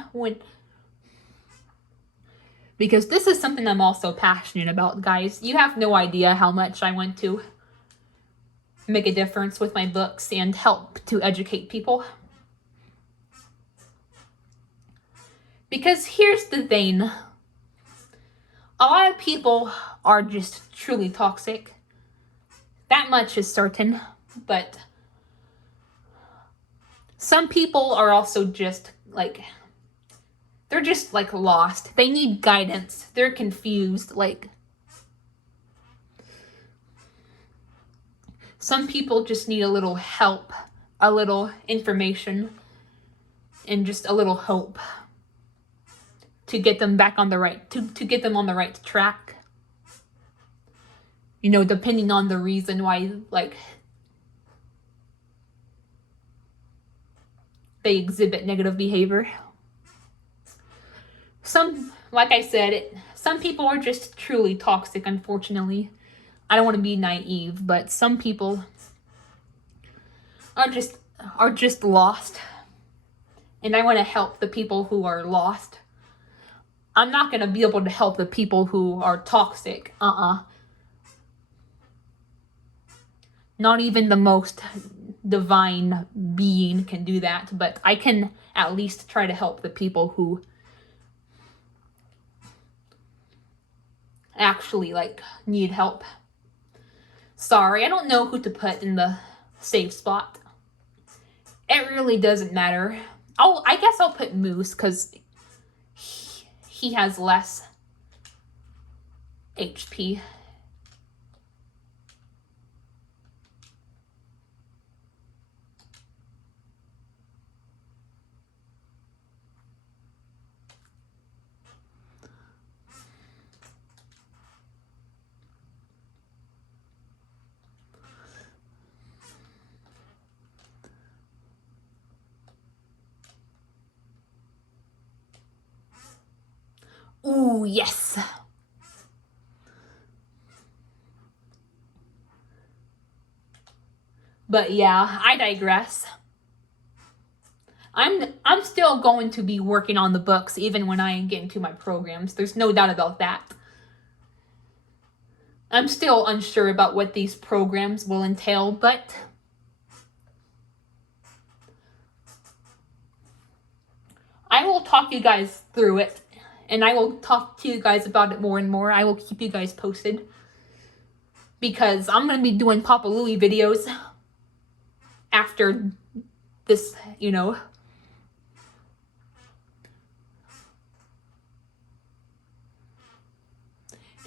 because this is something I'm also passionate about, guys. You have no idea how much I want to make a difference with my books and help to educate people. Because here's the thing. A lot of people are just truly toxic. That much is certain. But some people are also just like, they're just like lost. They need guidance. They're confused. Like, some people just need a little help, a little information, and just a little hope to get them back on the right, to get them on the right track. Depending on the reason why, like, they exhibit negative behavior. Like I said, some people are just truly toxic, unfortunately. I don't want to be naive, but some people are just lost. And I want to help the people who are lost. I'm not going to be able to help the people who are toxic. Not even the most divine being can do that, but I can at least try to help the people who actually, like, need help. Sorry, I don't know who to put in the safe spot. It really doesn't matter. I guess I'll put Moose because he has less HP. Ooh, yes. But yeah, I digress. I'm still going to be working on the books even when I get into my programs. There's no doubt about that. I'm still unsure about what these programs will entail, but I will talk you guys through it. And I will talk to you guys about it more and more. I will keep you guys posted. Because I'm going to be doing Papa Louie videos after this,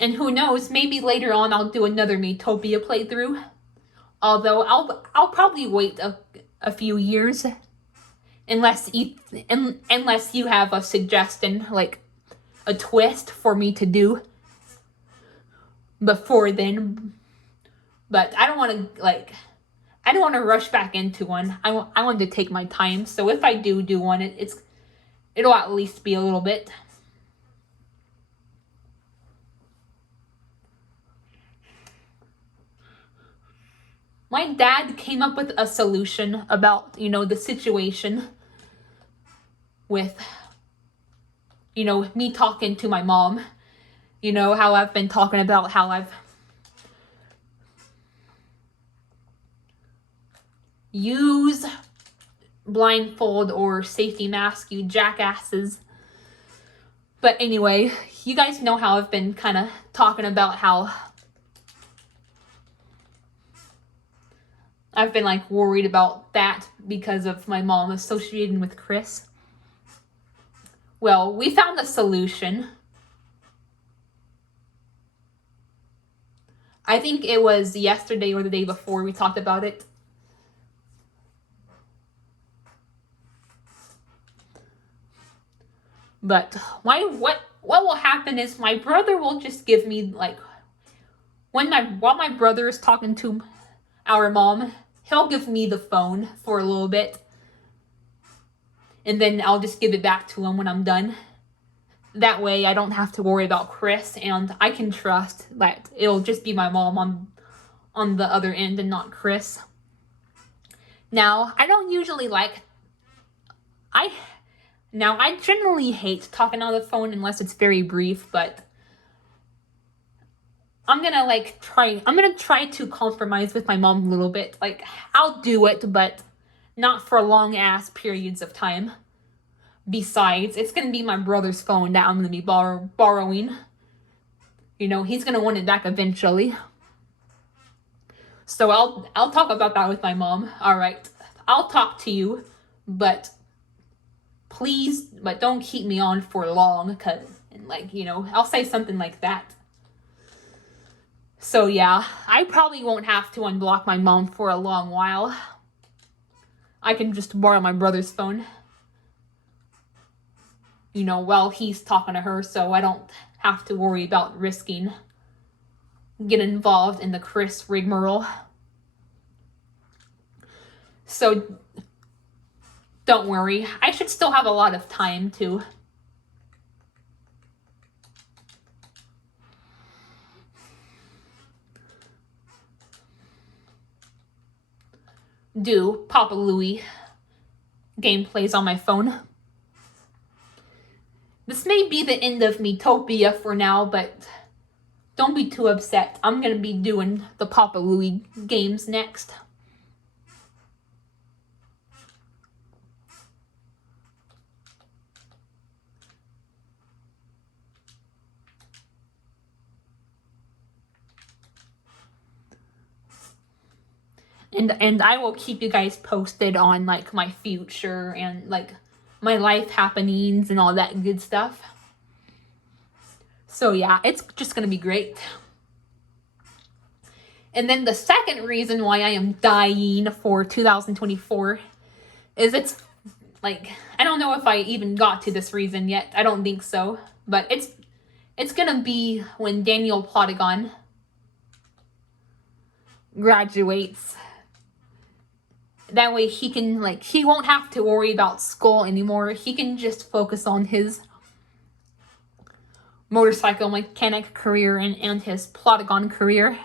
And who knows, maybe later on I'll do another Miitopia playthrough. Although I'll probably wait a few years. Unless you have a suggestion, like a twist for me to do before then. But I don't want to rush back into one. I want to take my time. So if I do one, it'll at least be a little bit. My dad came up with a solution about, the situation with, me talking to my mom. How I've been talking about how I've used blindfold or safety mask, you jackasses. But anyway, you guys know how I've been kind of talking about how I've been like worried about that because of my mom associating with Chris. Well, we found a solution. I think it was yesterday or the day before we talked about it. But what will happen is my brother will just give me like while my brother is talking to our mom, he'll give me the phone for a little bit. And then I'll just give it back to him when I'm done. That way I don't have to worry about Chris, and I can trust that it'll just be my mom on the other end and not Chris. Now, I don't usually I generally hate talking on the phone unless it's very brief, but I'm gonna try to compromise with my mom a little bit. Like, I'll do it, but not for long ass periods of time. Besides, it's gonna be my brother's phone that I'm gonna be borrowing. You know, he's gonna want it back eventually. So I'll talk about that with my mom. All right, I'll talk to you, but please, but don't keep me on for long, I'll say something like that. So yeah, I probably won't have to unblock my mom for a long while. I can just borrow my brother's phone, while he's talking to her, so I don't have to worry about getting involved in the Chris rigmarole. So don't worry, I should still have a lot of time to do Papa Louie gameplays on my phone. This may be the end of Miitopia for now, but don't be too upset. I'm going to be doing the Papa Louie games next. And I will keep you guys posted on like my future and like my life happenings and all that good stuff. So yeah, it's just gonna be great. And then the second reason why I am dying for 2024 is it's like, I don't know if I even got to this reason yet. I don't think so. But it's gonna be when Daniel Plotagon graduates. That way he can, he won't have to worry about school anymore. He can just focus on his motorcycle mechanic career and his Plotagon career.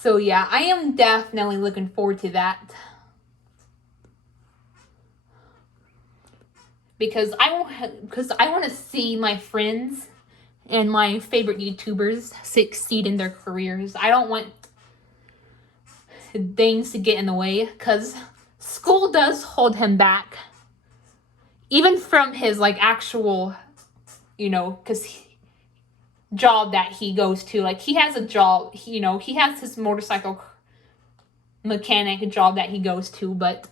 So yeah, I am definitely looking forward to that. Because I want to see my friends and my favorite YouTubers succeed in their careers. I don't want things to get in the way, because school does hold him back. Even from his actual, because job that he goes to. He has a job, he has his motorcycle mechanic job that he goes to, but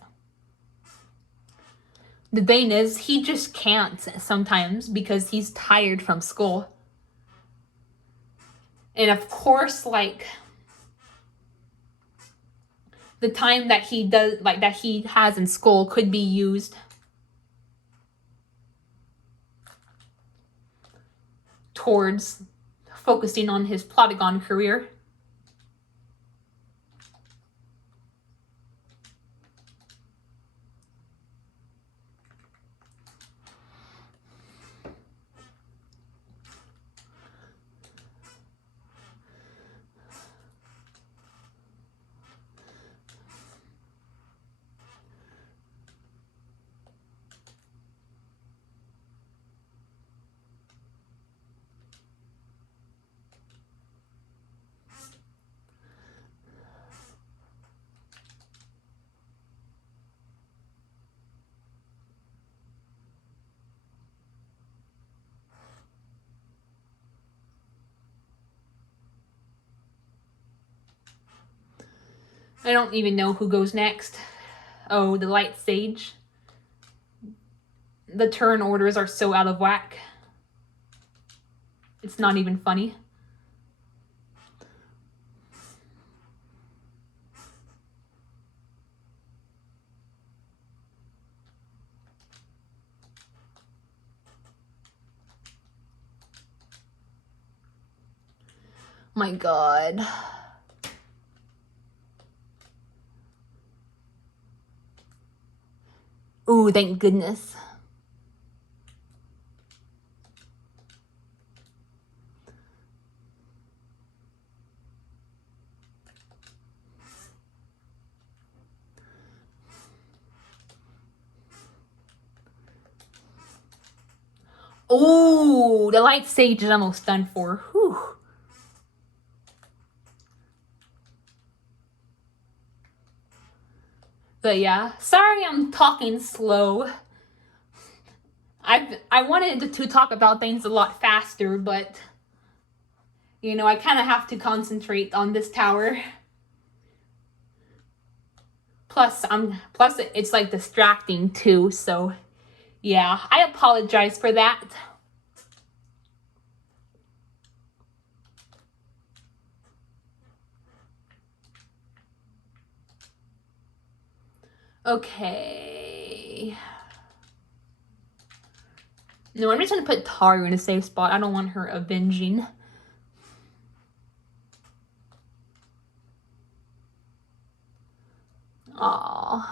the thing is, he just can't sometimes because he's tired from school. And of course, the time that he does, like, that he has in school could be used towards focusing on his Plotagon career. I don't even know who goes next. Oh, the Light Sage. The turn orders are so out of whack. It's not even funny. My God. Ooh, thank goodness. Ooh, the Light Sage is almost done for. Whew. But yeah, sorry I'm talking slow. I wanted to talk about things a lot faster, but you know, I kind of have to concentrate on this tower. Plus it's like distracting too, so yeah, I apologize for that. Okay. No, I'm just gonna put Taru in a safe spot. I don't want her avenging. Aww.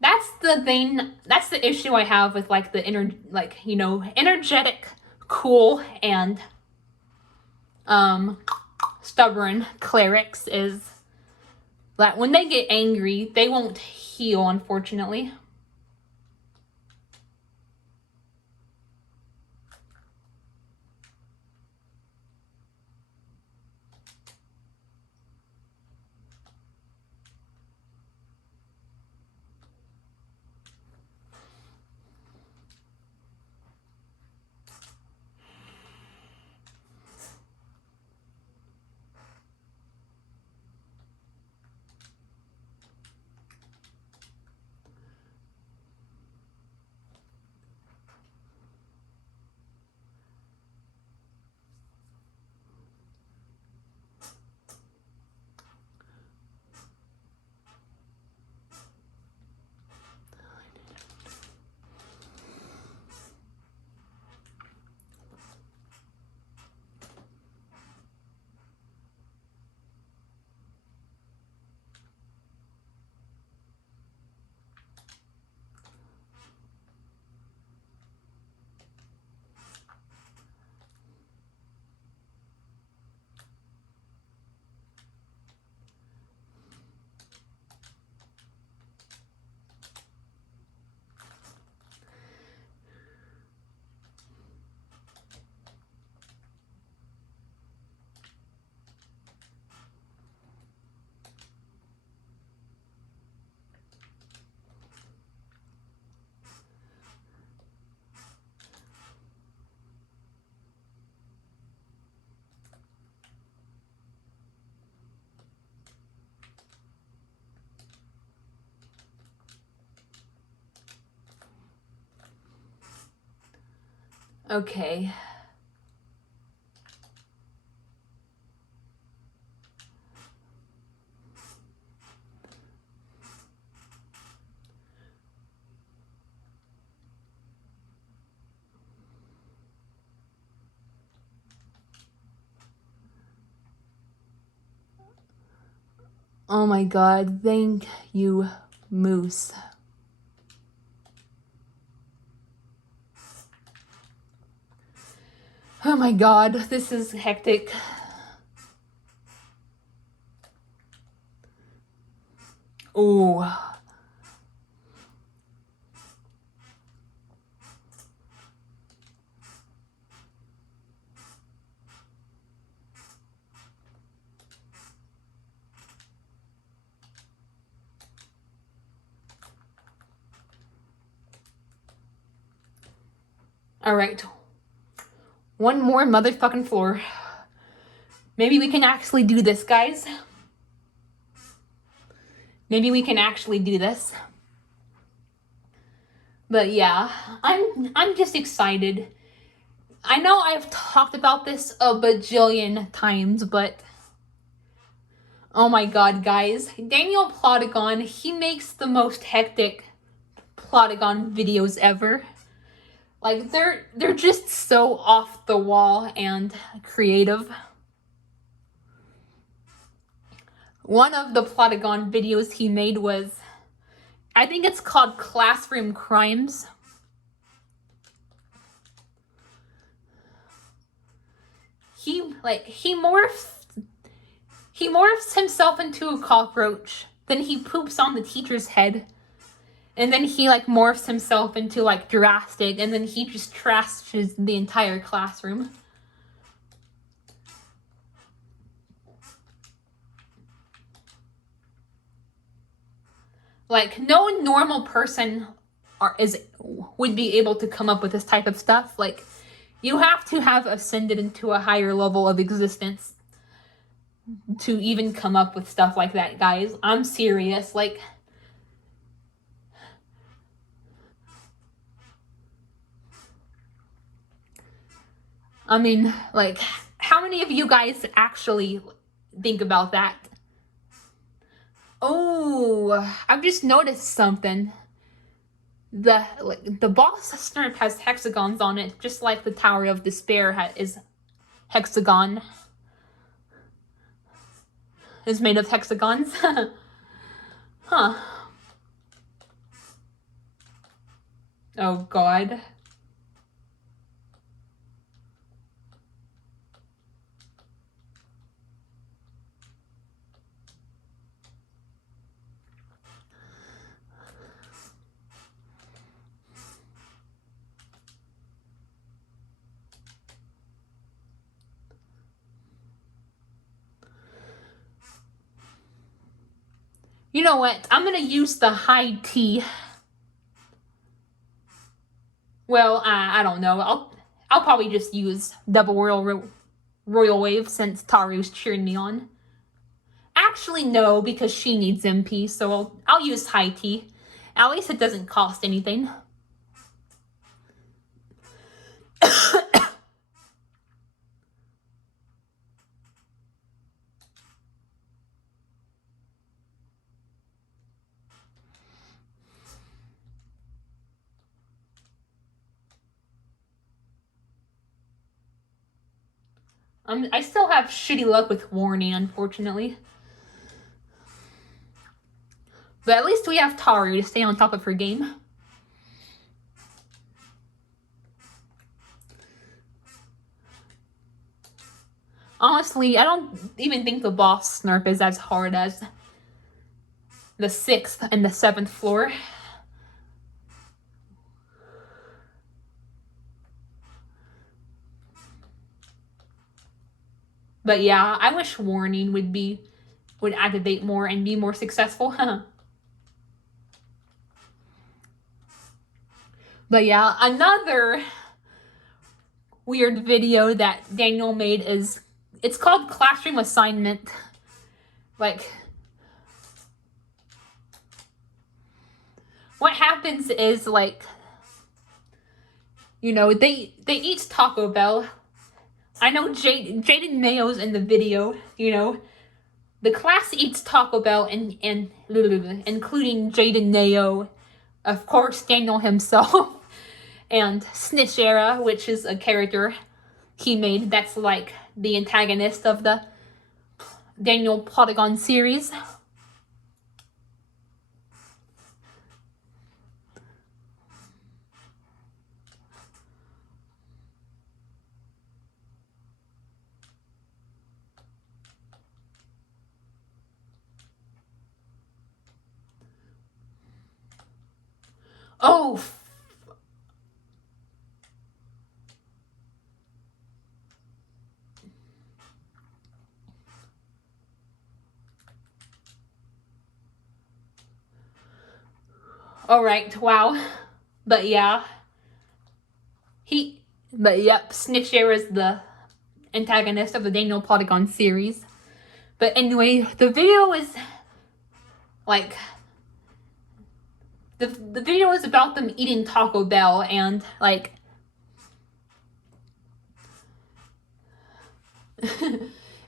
That's the thing. That's the issue I have with like the energetic, cool, and stubborn clerics is that when they get angry, they won't heal, unfortunately. Okay. Oh my god, thank you, Moose. Oh my god, this is hectic. Ooh. Alright. One more motherfucking floor. Maybe we can actually do this, guys. Maybe we can actually do this. But yeah, I'm just excited. I know I've talked about this a bajillion times, but oh my god, guys. Daniel Plotagon, he makes the most hectic Plotagon videos ever. Like, they're just so off the wall and creative. One of the Plotagon videos he made was, I think it's called Classroom Crimes. He morphs himself into a cockroach. Then he poops on the teacher's head. And then he like morphs himself into like Jurassic, and then he just trashes the entire classroom. Like, no normal person would be able to come up with this type of stuff. Like, you have to have ascended into a higher level of existence to even come up with stuff like that, guys. I'm serious. Like, I mean, like, how many of you guys actually think about that? Oh, I've just noticed something. The boss snurp has hexagons on it, just like the Tower of Despair is hexagon. Is made of hexagons. Huh. Oh god. You know what? I'm gonna use the high T. Well, I don't know. I'll probably just use double royal wave since Taru's cheering me on. Actually, no, because she needs MP, so I'll use high T. At least it doesn't cost anything. I still have shitty luck with warning, unfortunately. But at least we have Taru to stay on top of her game. Honestly, I don't even think the boss snurp is as hard as the 6th and the 7th floor. But yeah, I wish warning would activate more and be more successful. But yeah, another weird video that Daniel made is, it's called Classroom Assignment. Like, what happens is, like, you know, they eat Taco Bell. I know Jaden Mayo's in the video, you know. The class eats Taco Bell and including Jaden Mayo, of course, Daniel himself, and Snitchera, which is a character he made that's like the antagonist of the Daniel Plotagon series. Oh, all right, wow. But yeah, Snitcher is the antagonist of the Daniel Polygon series. But anyway, the video is like the video is about them eating Taco Bell, and like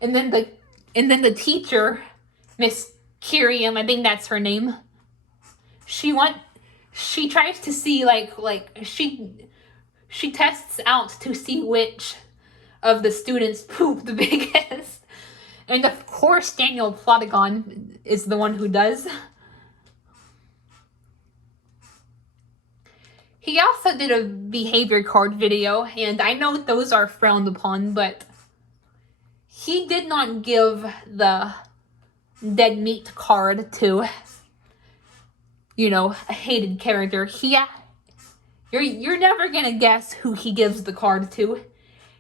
and then the teacher, Miss Kiriam, I think that's her name. She tries to see she tests out to see which of the students poop the biggest. And of course Daniel Plotagon is the one who does. He also did a behavior card video, and I know those are frowned upon, but he did not give the dead meat card to, you know, a hated character. You're never gonna guess who he gives the card to.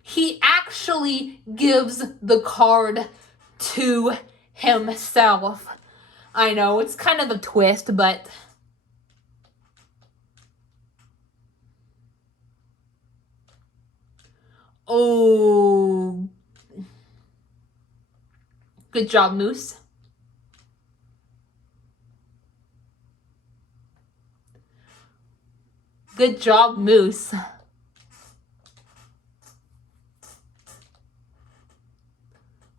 He actually gives the card to himself. I know, it's kind of a twist, but oh, good job, Moose. Good job, Moose.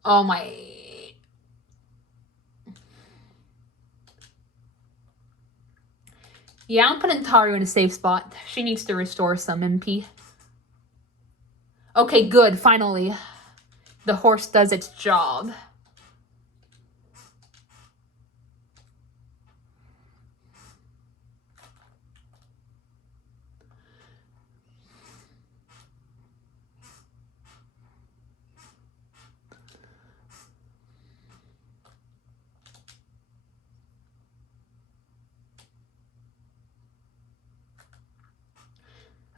Oh my. Yeah, I'm putting Taru in a safe spot. She needs to restore some MP. Okay, good, finally. The horse does its job.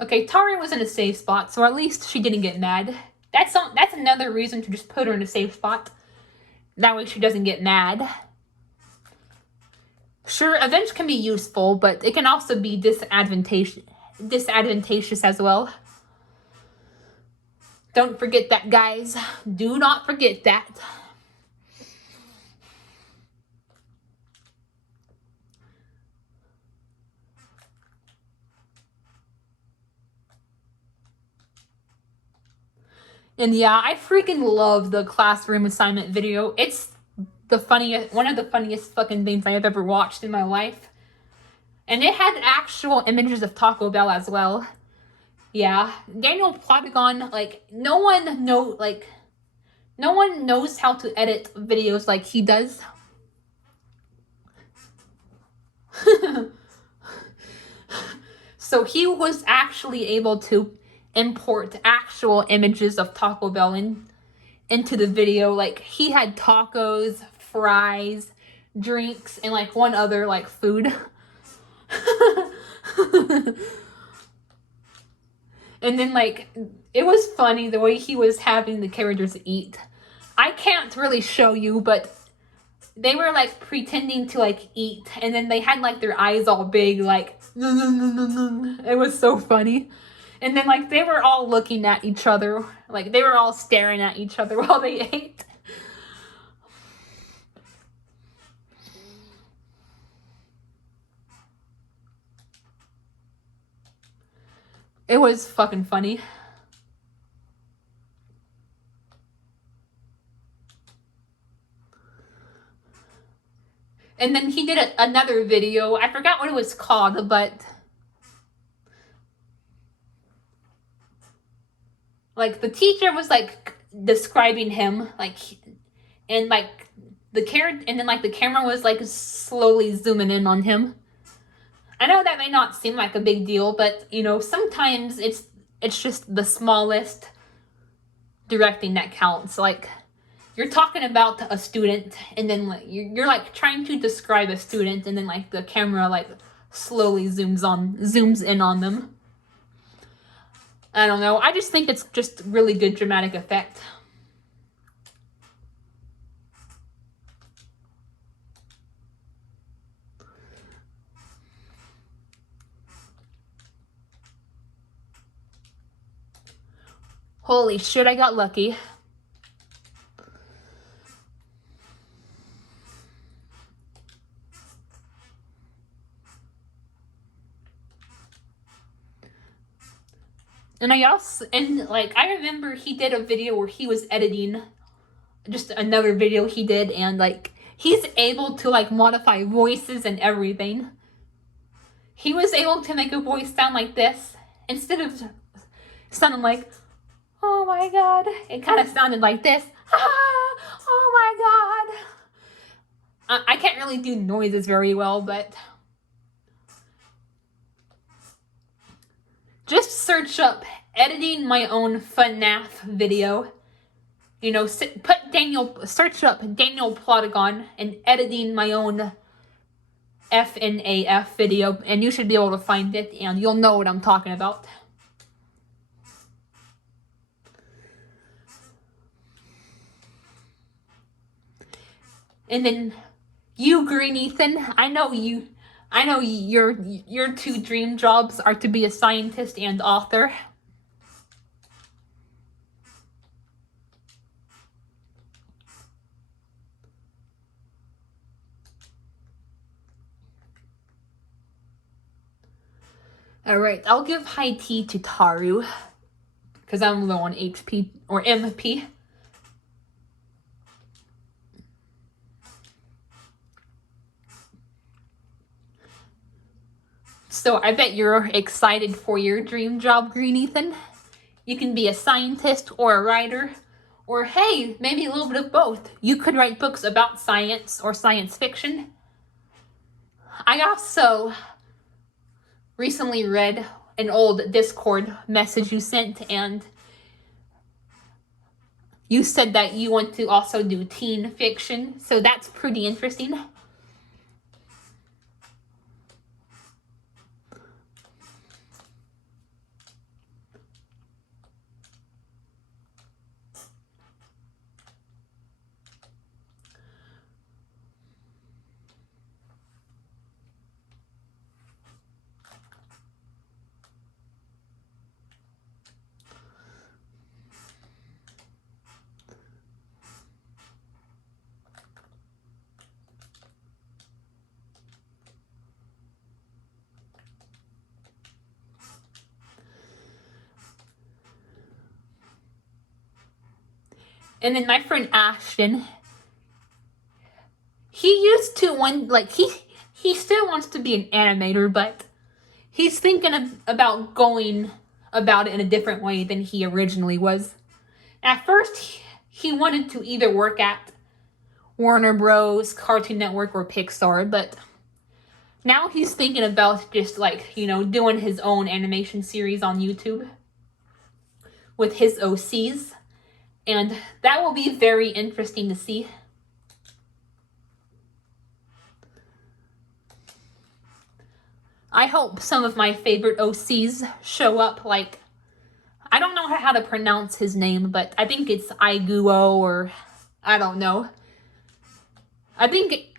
Okay, Tari was in a safe spot, so at least she didn't get mad. That's another reason to just put her in a safe spot. That way she doesn't get mad. Sure, avenge can be useful, but it can also be disadvantageous as well. Don't forget that, guys. Do not forget that. And yeah, I freaking love the classroom assignment video. It's one of the funniest fucking things I have ever watched in my life. And it had actual images of Taco Bell as well. Yeah, Daniel Plotagon, no one knows how to edit videos like he does. So he was actually able to import actual images of Taco Bell into the video. Like, he had tacos, fries, drinks, and one other food. And then it was funny the way he was having the characters eat. I can't really show you, but they were pretending to eat, and then they had their eyes all big, it was so funny. And then they were all looking at each other, they were all staring at each other while they ate. It was fucking funny. And then he did another video. I forgot what it was called, but the teacher was describing him, and the camera was slowly zooming in on him. I know that may not seem like a big deal, but sometimes it's just the smallest directing that counts. You're talking about a student, and then you're trying to describe a student, and then the camera slowly zooms in on them. I don't know. I just think it's just really good dramatic effect. Holy shit, I got lucky. And I remember he did a video where he was editing just another video he did, and like he's able to like modify voices and everything. He was able to make a voice sound like this instead of sounding like, oh my god. It kind of sounded like this. Ah, oh my god. I can't really do noises very well, but just search up editing my own FNAF video. You know, search up Daniel Plotagon and editing my own FNAF video, and you should be able to find it, and you'll know what I'm talking about. And then you, Green Ethan, I know your two dream jobs are to be a scientist and author. Alright, I'll give high tea to Taru, because I'm low on HP, or MP. So I bet you're excited for your dream job, Green Ethan. You can be a scientist or a writer, or hey, maybe a little bit of both. You could write books about science or science fiction. I also recently read an old Discord message you sent, and you said that you want to also do teen fiction, so that's pretty interesting. And then my friend Ashton, he used to he still wants to be an animator, but he's thinking about going about it in a different way than he originally was. At first, he wanted to either work at Warner Bros., Cartoon Network, or Pixar, but now he's thinking about just doing his own animation series on YouTube with his OCs. And that will be very interesting to see. I hope some of my favorite OCs show up, like, I don't know how to pronounce his name, but I think it's Aiguo, or I don't know. I think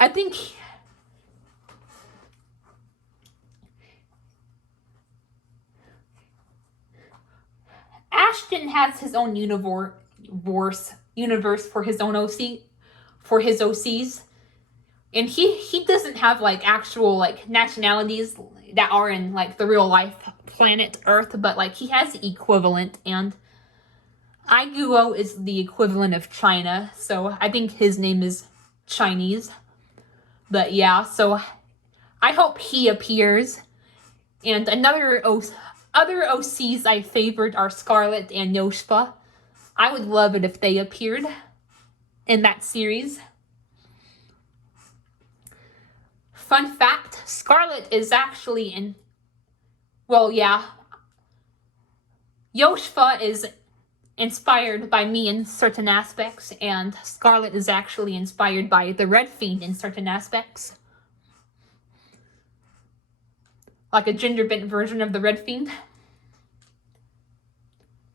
Ashton has his own universe for his own for his OCs, and he doesn't have actual nationalities that are in the real life planet Earth, but he has the equivalent, and Aiguo is the equivalent of China, so I think his name is Chinese. But yeah, so I hope he appears. And other OCs I favored are Scarlet and Yoshpa. I would love it if they appeared in that series. Fun fact, Scarlet is actually in... Well, yeah. Yoshpa is inspired by me in certain aspects, and Scarlet is actually inspired by the Red Fiend in certain aspects. like a gender bent version of the Red Fiend.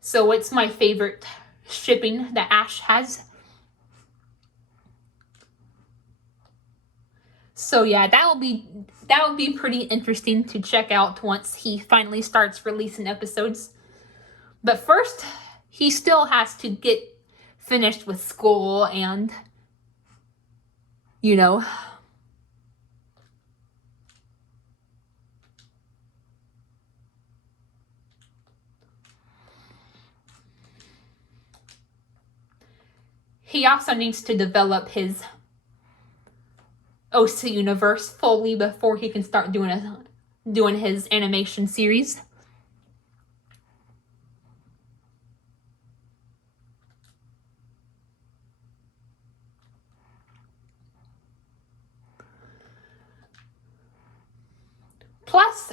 So it's my favorite shipping that Ash has. So yeah, that would be pretty interesting to check out once he finally starts releasing episodes. But first, he still has to get finished with school and, you know, he also needs to develop his OC universe fully before he can start doing his animation series. Plus,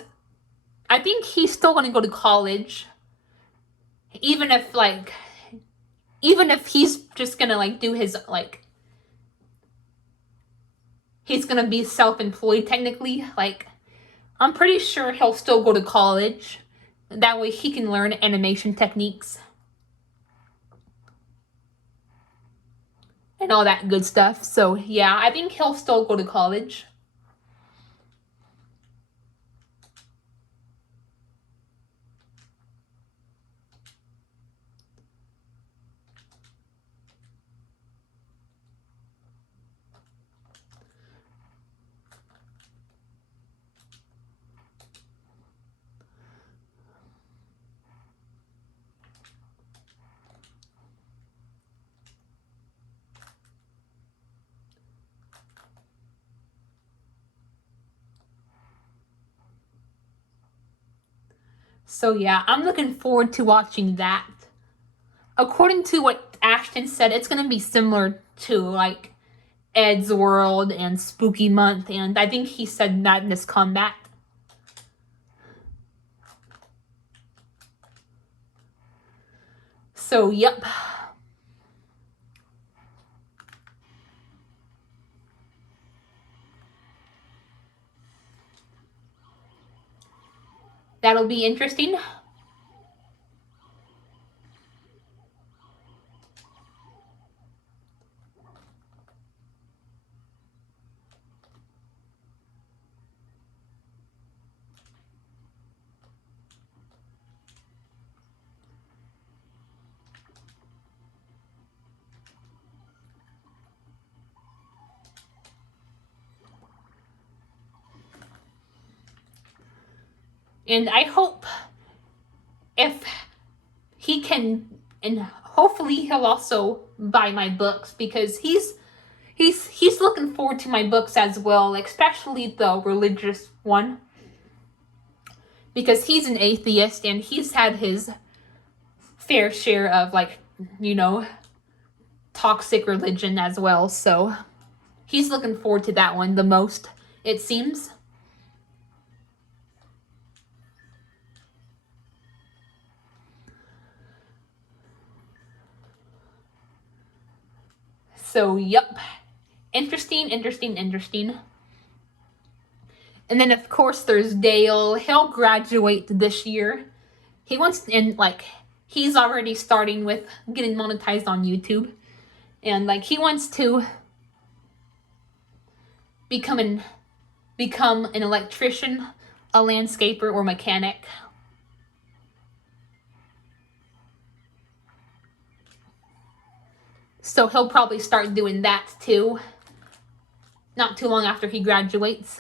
I think he's still going to go to college, even if he's just going to do his he's going to be self-employed technically. I'm pretty sure he'll still go to college. That way he can learn animation techniques and all that good stuff. So yeah, I think he'll still go to college. So yeah, I'm looking forward to watching that. According to what Ashton said, it's going to be similar to Ed's World and Spooky Month, and I think he said Madness Combat. So yep. That'll be interesting. And I hope if he can, and hopefully he'll also buy my books, because he's looking forward to my books as well, especially the religious one, because he's an atheist and he's had his fair share of toxic religion as well. So he's looking forward to that one the most, it seems. So, yep. Interesting. And then, of course, there's Dale. He'll graduate this year. He wants, and he's already starting with getting monetized on YouTube. And, he wants to become an electrician, a landscaper, or mechanic. So he'll probably start doing that too, not too long after he graduates.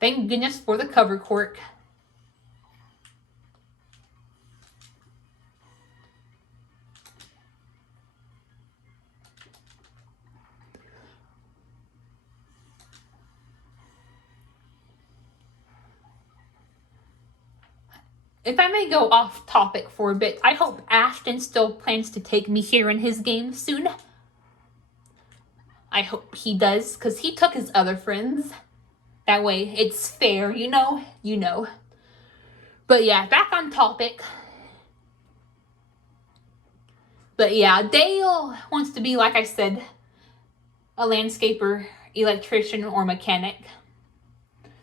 Thank goodness for the cover cork. If I may go off topic for a bit, I hope Ashton still plans to take me here in his game soon. I hope he does, because he took his other friends. That way, it's fair, you know? You know. But yeah, back on topic. But yeah, Dale wants to be, like I said, a landscaper, electrician, or mechanic.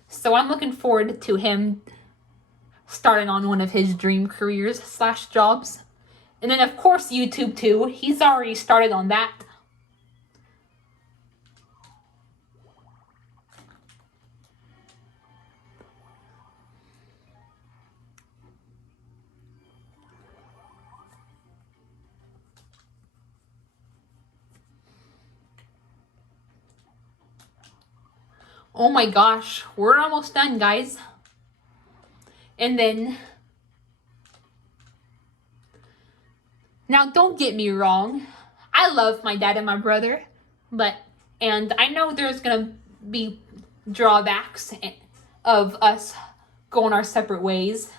So I'm looking forward to him starting on one of his dream careers / jobs. And then, of course, YouTube too. He's already started on that. Oh my gosh, we're almost done, guys. And then, now don't get me wrong, I love my dad and my brother, and I know there's gonna be drawbacks of us going our separate ways,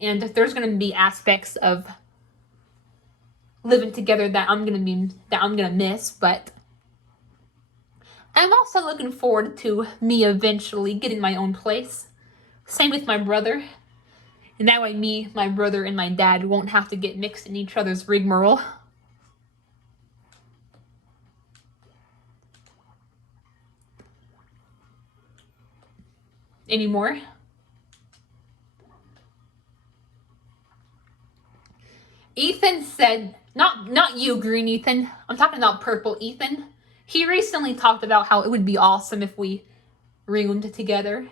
and there's gonna be aspects of living together that I'm gonna miss, but I'm also looking forward to me eventually getting my own place. Same with my brother. And that way me, my brother, and my dad won't have to get mixed in each other's rigmarole anymore. Ethan said, not you, Green Ethan. I'm talking about Purple Ethan. He recently talked about how it would be awesome if we roomed together.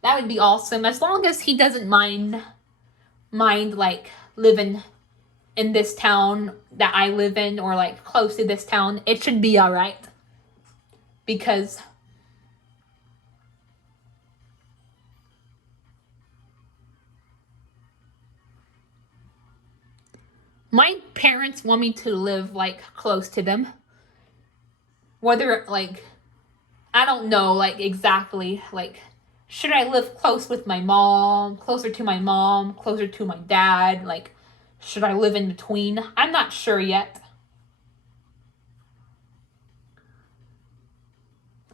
That would be awesome, as long as he doesn't mind like living in this town that I live in, or like close to this town. It should be all right, because my parents want me to live like close to them. Whether like, I don't know like exactly like, should I live close with my mom, closer to my mom, closer to my dad? Like, should I live in between? I'm not sure yet.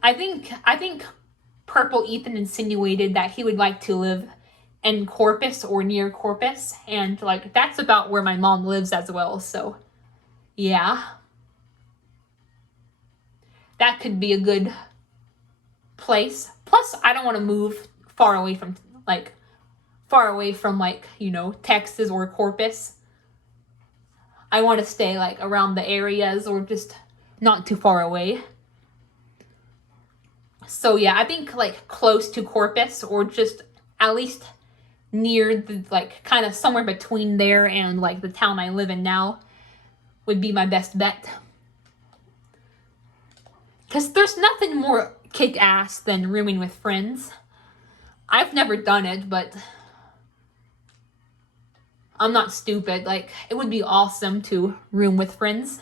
I think Purple Ethan insinuated that he would like to live in Corpus or near Corpus, and like that's about where my mom lives as well, so yeah. That could be a good place. Plus, I don't want to move far away from you know, Texas or Corpus. I want to stay like around the areas, or just not too far away. So yeah, I think like close to Corpus, or just at least near the, like kind of somewhere between there and like the town I live in now, would be my best bet. Because there's nothing more kick-ass than rooming with friends. I've never done it, but I'm not stupid. Like, it would be awesome to room with friends.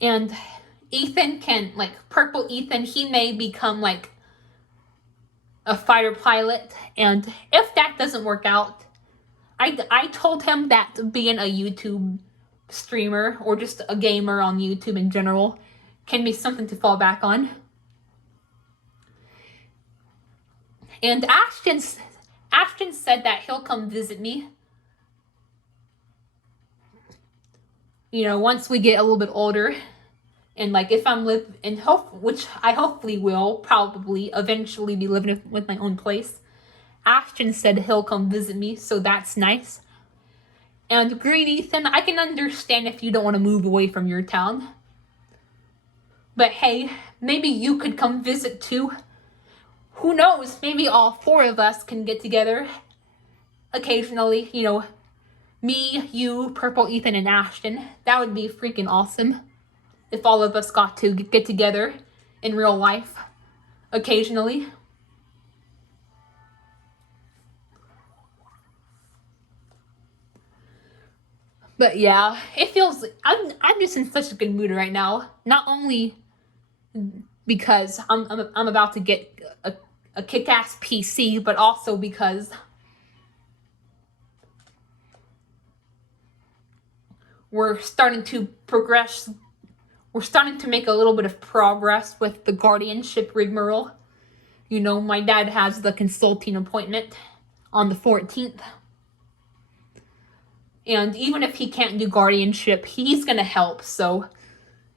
And Ethan can, like, Purple Ethan, he may become, like, a fighter pilot. And if that doesn't work out, I told him that being a YouTube streamer, or just a gamer on YouTube in general, can be something to fall back on. And Ashton said that he'll come visit me, you know, once we get a little bit older. And like, if I'm which I hopefully will probably eventually be living with my own place, Ashton said he'll come visit me, so that's nice. And Green Ethan, I can understand if you don't want to move away from your town. But hey, maybe you could come visit too. who knows, maybe all 4 of us can get together occasionally, you know, me, you, Purple, Ethan, and Ashton. That would be freaking awesome if all of us got to get together in real life occasionally. But yeah, it feels, I'm just in such a good mood right now. Not only because I'm about to get a kick-ass PC, but also because we're starting to progress. We're starting to make a little bit of progress with the guardianship rigmarole. You know, my dad has the consulting appointment on the 14th. And even if he can't do guardianship, he's going to help. So,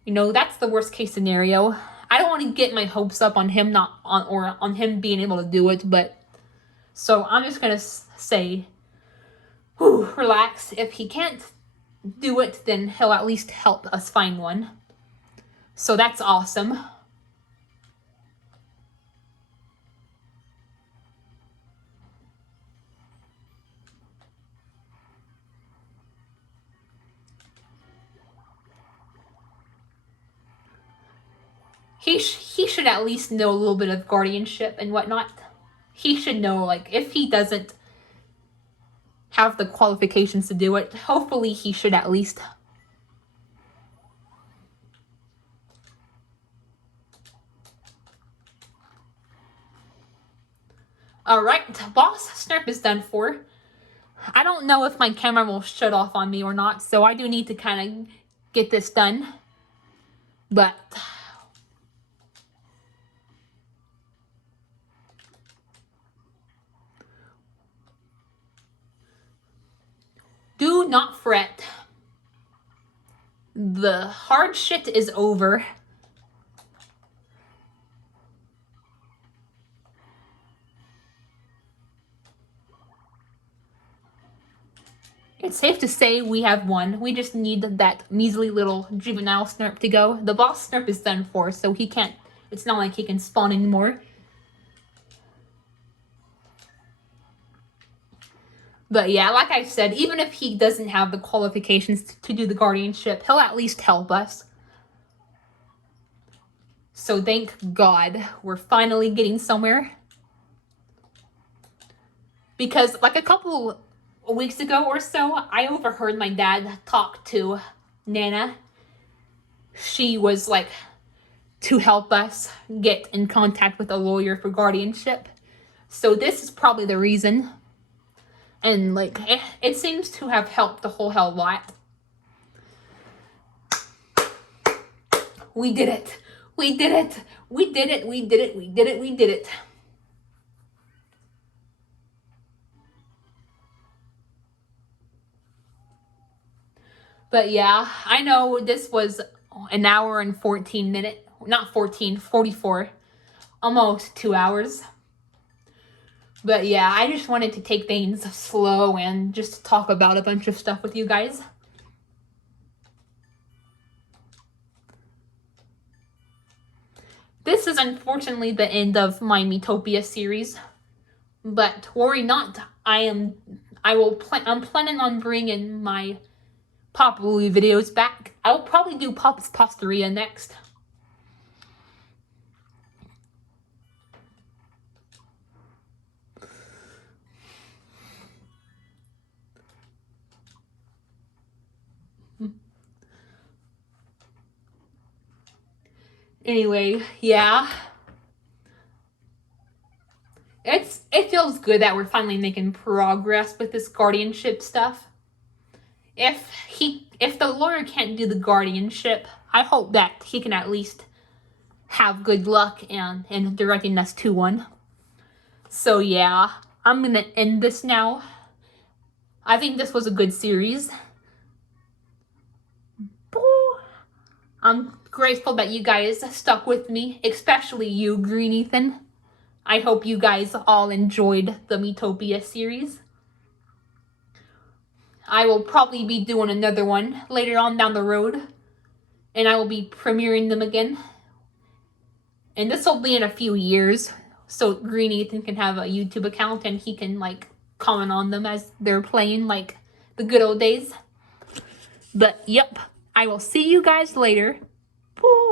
you know, that's the worst case scenario. I don't want to get my hopes up on him on him being able to do it, but so I'm just going to say, relax. If he can't do it, then he'll at least help us find one. So that's awesome. He should at least know a little bit of guardianship and whatnot. He should know, like, if he doesn't have the qualifications to do it, hopefully he should at least. Alright, boss snurp is done for. I don't know if my camera will shut off on me or not, so I do need to kind of get this done. But do not fret. The hard shit is over. It's safe to say we have won. We just need that measly little juvenile snurp to go. The boss snurp is done for, so he can't, it's not like he can spawn anymore. But yeah, like I said, even if he doesn't have the qualifications to do the guardianship, he'll at least help us. So thank God we're finally getting somewhere. Because like a couple weeks ago or so, I overheard my dad talk to Nana. She was like to help us get in contact with a lawyer for guardianship. So this is probably the reason. And like, it seems to have helped a whole hell lot. We did it. We did it. We did it. We did it. We did it. We did it. But yeah, I know this was an hour and 14 minutes. Not 14, 44. Almost 2 hours. But yeah, I just wanted to take things slow and just talk about a bunch of stuff with you guys. This is unfortunately the end of my Miitopia series. But worry not, I'm planning on bringing my Pop Louie videos back. I will probably do Pop's Posteria next. Anyway, yeah. It feels good that we're finally making progress with this guardianship stuff. If the lawyer can't do the guardianship, I hope that he can at least have good luck in directing us to one. So yeah, I'm gonna end this now. I think this was a good series. I'm grateful that you guys stuck with me, especially you, Green Ethan. I hope you guys all enjoyed the Miitopia series. I will probably be doing another one later on down the road, and I will be premiering them again. And this will be in a few years, so Green Ethan can have a YouTube account and he can like comment on them as they're playing like the good old days. But yep, I will see you guys later. Bye.